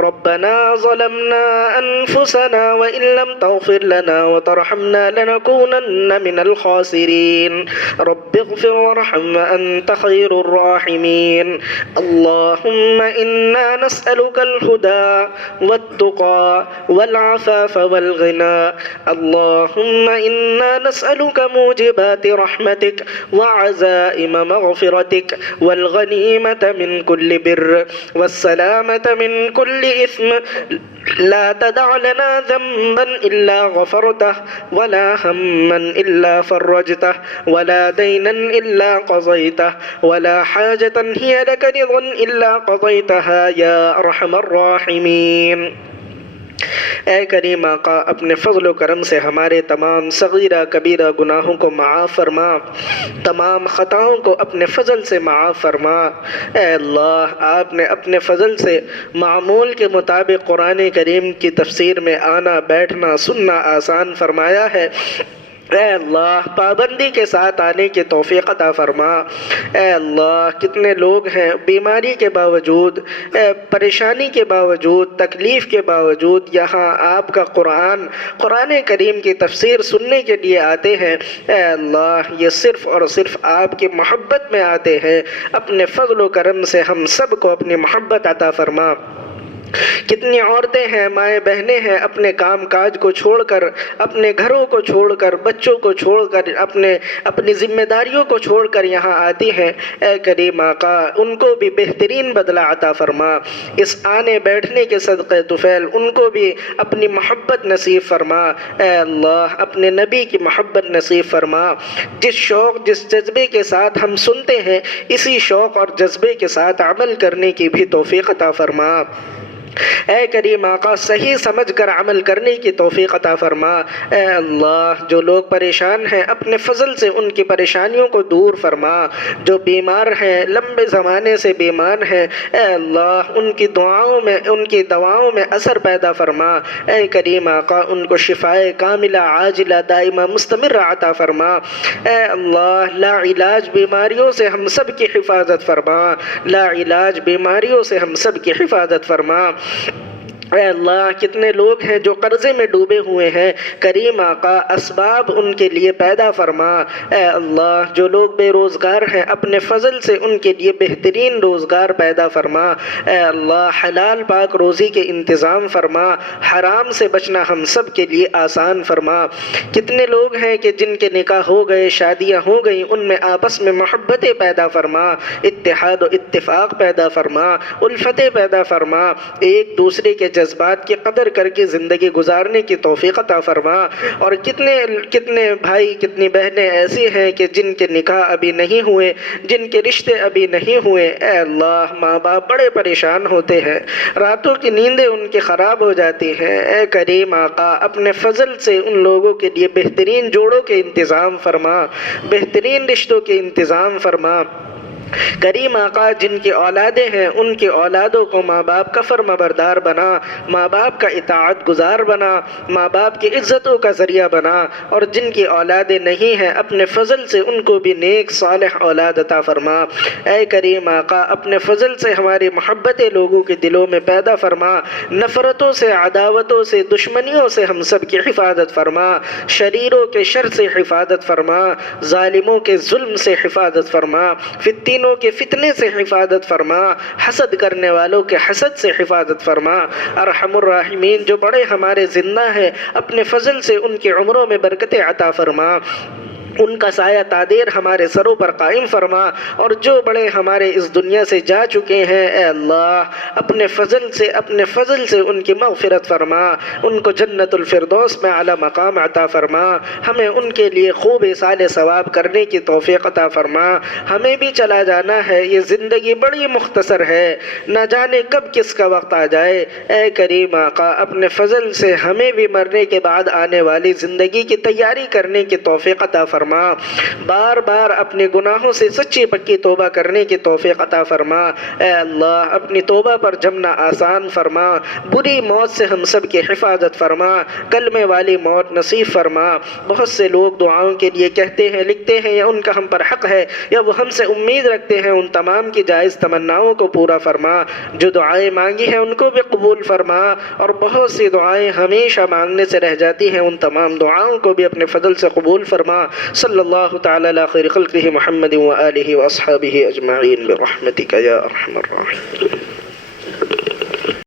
ربنا ظلمنا انفسنا وإن لم تغفر لنا وترحمنا لنكونن من الخاسرین رب اغفر وارحم وأنت خیر الراحمین اللہم انا نسألك الہدى والتقى والعفاف والغنى اللهم إنا نسألك موجبات رحمتك وعزائم مغفرتك والغنيمة من كل بر والسلامة من كل إثم لا تدع لنا ذنبا إلا غفرته ولا هما إلا فرجته ولا دينا إلا قضيته ولا حاجة هي لك رضا إلا قضيتها يا أرحم الراحمين۔ اے کریم آقا اپنے فضل و کرم سے ہمارے تمام صغیرہ کبیرہ گناہوں کو معاف فرما، تمام خطاؤں کو اپنے فضل سے معاف فرما۔ اے اللہ آپ نے اپنے فضل سے معمول کے مطابق قرآن کریم کی تفسیر میں آنا بیٹھنا سننا آسان فرمایا ہے، اے اللہ پابندی کے ساتھ آنے کی توفیق عطا فرما۔ اے اللہ کتنے لوگ ہیں بیماری کے باوجود، پریشانی کے باوجود، تکلیف کے باوجود یہاں آپ کا قرآن کریم کی تفسیر سننے کے لیے آتے ہیں، اے اللہ یہ صرف اور صرف آپ کی محبت میں آتے ہیں، اپنے فضل و کرم سے ہم سب کو اپنی محبت عطا فرما۔ کتنی عورتیں ہیں، مائیں بہنیں ہیں، اپنے کام کاج کو چھوڑ کر، اپنے گھروں کو چھوڑ کر، بچوں کو چھوڑ کر، اپنی ذمہ داریوں کو چھوڑ کر یہاں آتی ہیں، اے کریم آقا ان کو بھی بہترین بدلہ عطا فرما، اس آنے بیٹھنے کے صدقے طفیل ان کو بھی اپنی محبت نصیب فرما۔ اے اللہ اپنے نبی کی محبت نصیب فرما، جس شوق جس جذبے کے ساتھ ہم سنتے ہیں اسی شوق اور جذبے کے ساتھ عمل کرنے کی بھی توفیق عطا فرما۔ اے کریم آقا صحیح سمجھ کر عمل کرنے کی توفیق عطا فرما۔ اے اللہ جو لوگ پریشان ہیں اپنے فضل سے ان کی پریشانیوں کو دور فرما، جو بیمار ہیں لمبے زمانے سے بیمار ہیں، اے اللہ ان کی دواؤں میں اثر پیدا فرما۔ اے کریم آقا ان کو شفائے کاملہ عاجلہ دائمہ مستمرہ عطا فرما۔ اے اللہ لا علاج بیماریوں سے ہم سب کی حفاظت فرما، لا علاج بیماریوں سے ہم سب کی حفاظت فرما۔ اے اللہ کتنے لوگ ہیں جو قرضے میں ڈوبے ہوئے ہیں، کریم آقا اسباب ان کے لیے پیدا فرما۔ اے اللہ جو لوگ بے روزگار ہیں اپنے فضل سے ان کے لیے بہترین روزگار پیدا فرما۔ اے اللہ حلال پاک روزی کے انتظام فرما، حرام سے بچنا ہم سب کے لیے آسان فرما۔ کتنے لوگ ہیں کہ جن کے نکاح ہو گئے، شادیاں ہو گئیں، ان میں آپس میں محبتیں پیدا فرما، اتحاد و اتفاق پیدا فرما، الفتیں پیدا فرما، ایک دوسرے کے جذبات کی قدر کر کے زندگی گزارنے کی توفیق عطا فرما۔ اور کتنے بھائی کتنی بہنیں ایسی ہیں کہ جن کے نکاح ابھی نہیں ہوئے، جن کے رشتے ابھی نہیں ہوئے، اے اللہ ماں باپ بڑے پریشان ہوتے ہیں، راتوں کی نیندیں ان کی خراب ہو جاتی ہیں، اے کریم آقا اپنے فضل سے ان لوگوں کے لیے بہترین جوڑوں کے انتظام فرما، بہترین رشتوں کے انتظام فرما۔ کریم آقا جن کی اولادیں ہیں ان کی اولادوں کو ماں باپ کا فرما بردار بنا، ماں باپ کا اطاعت گزار بنا، ماں باپ کی عزتوں کا ذریعہ بنا، اور جن کی اولادیں نہیں ہیں اپنے فضل سے ان کو بھی نیک صالح اولاد عطا فرما۔ اے کریم آقا اپنے فضل سے ہماری محبتیں لوگوں کے دلوں میں پیدا فرما، نفرتوں سے، عداوتوں سے، دشمنیوں سے ہم سب کی حفاظت فرما، شریروں کے شر سے حفاظت فرما، ظالموں کے ظلم سے حفاظت فرما، فتنہ مومنینوں کے فتنے سے حفاظت فرما، حسد کرنے والوں کے حسد سے حفاظت فرما۔ ارحم الراحمین جو بڑے ہمارے زندہ ہیں اپنے فضل سے ان کی عمروں میں برکتیں عطا فرما، ان کا سایہ تادیر ہمارے سروں پر قائم فرما، اور جو بڑے ہمارے اس دنیا سے جا چکے ہیں اے اللہ اپنے فضل سے ان کی مغفرت فرما، ان کو جنت الفردوس میں اعلیٰ مقام عطا فرما، ہمیں ان کے لیے خوب اصال ثواب کرنے کی توفیق عطا فرما۔ ہمیں بھی چلا جانا ہے، یہ زندگی بڑی مختصر ہے، نہ جانے کب کس کا وقت آ جائے۔ اے کریم آقا اپنے فضل سے ہمیں بھی مرنے کے بعد آنے والی زندگی کی تیاری کرنے کی توفیق عطا فرما، بار بار اپنے گناہوں سے سچی پکی توبہ کرنے کی توفیق عطا فرما۔ اے اللہ اپنی توبہ پر جمنا آسان فرما، بری موت سے ہم سب کی حفاظت فرما، کلمے والی موت نصیب فرما۔ بہت سے لوگ دعاؤں کے لیے کہتے ہیں، لکھتے ہیں، یا ان کا ہم پر حق ہے یا وہ ہم سے امید رکھتے ہیں، ان تمام کی جائز تمناؤں کو پورا فرما۔ جو دعائیں مانگی ہیں ان کو بھی قبول فرما، اور بہت سی دعائیں ہمیشہ مانگنے سے رہ جاتی ہیں، ان تمام دعاؤں کو بھی اپنے فضل سے قبول فرما۔ صلی اللہ تعالی علی خیر خلقہ محمد و آلہ و اصحابہ اجمعین برحمتک یا ارحم الراحمین۔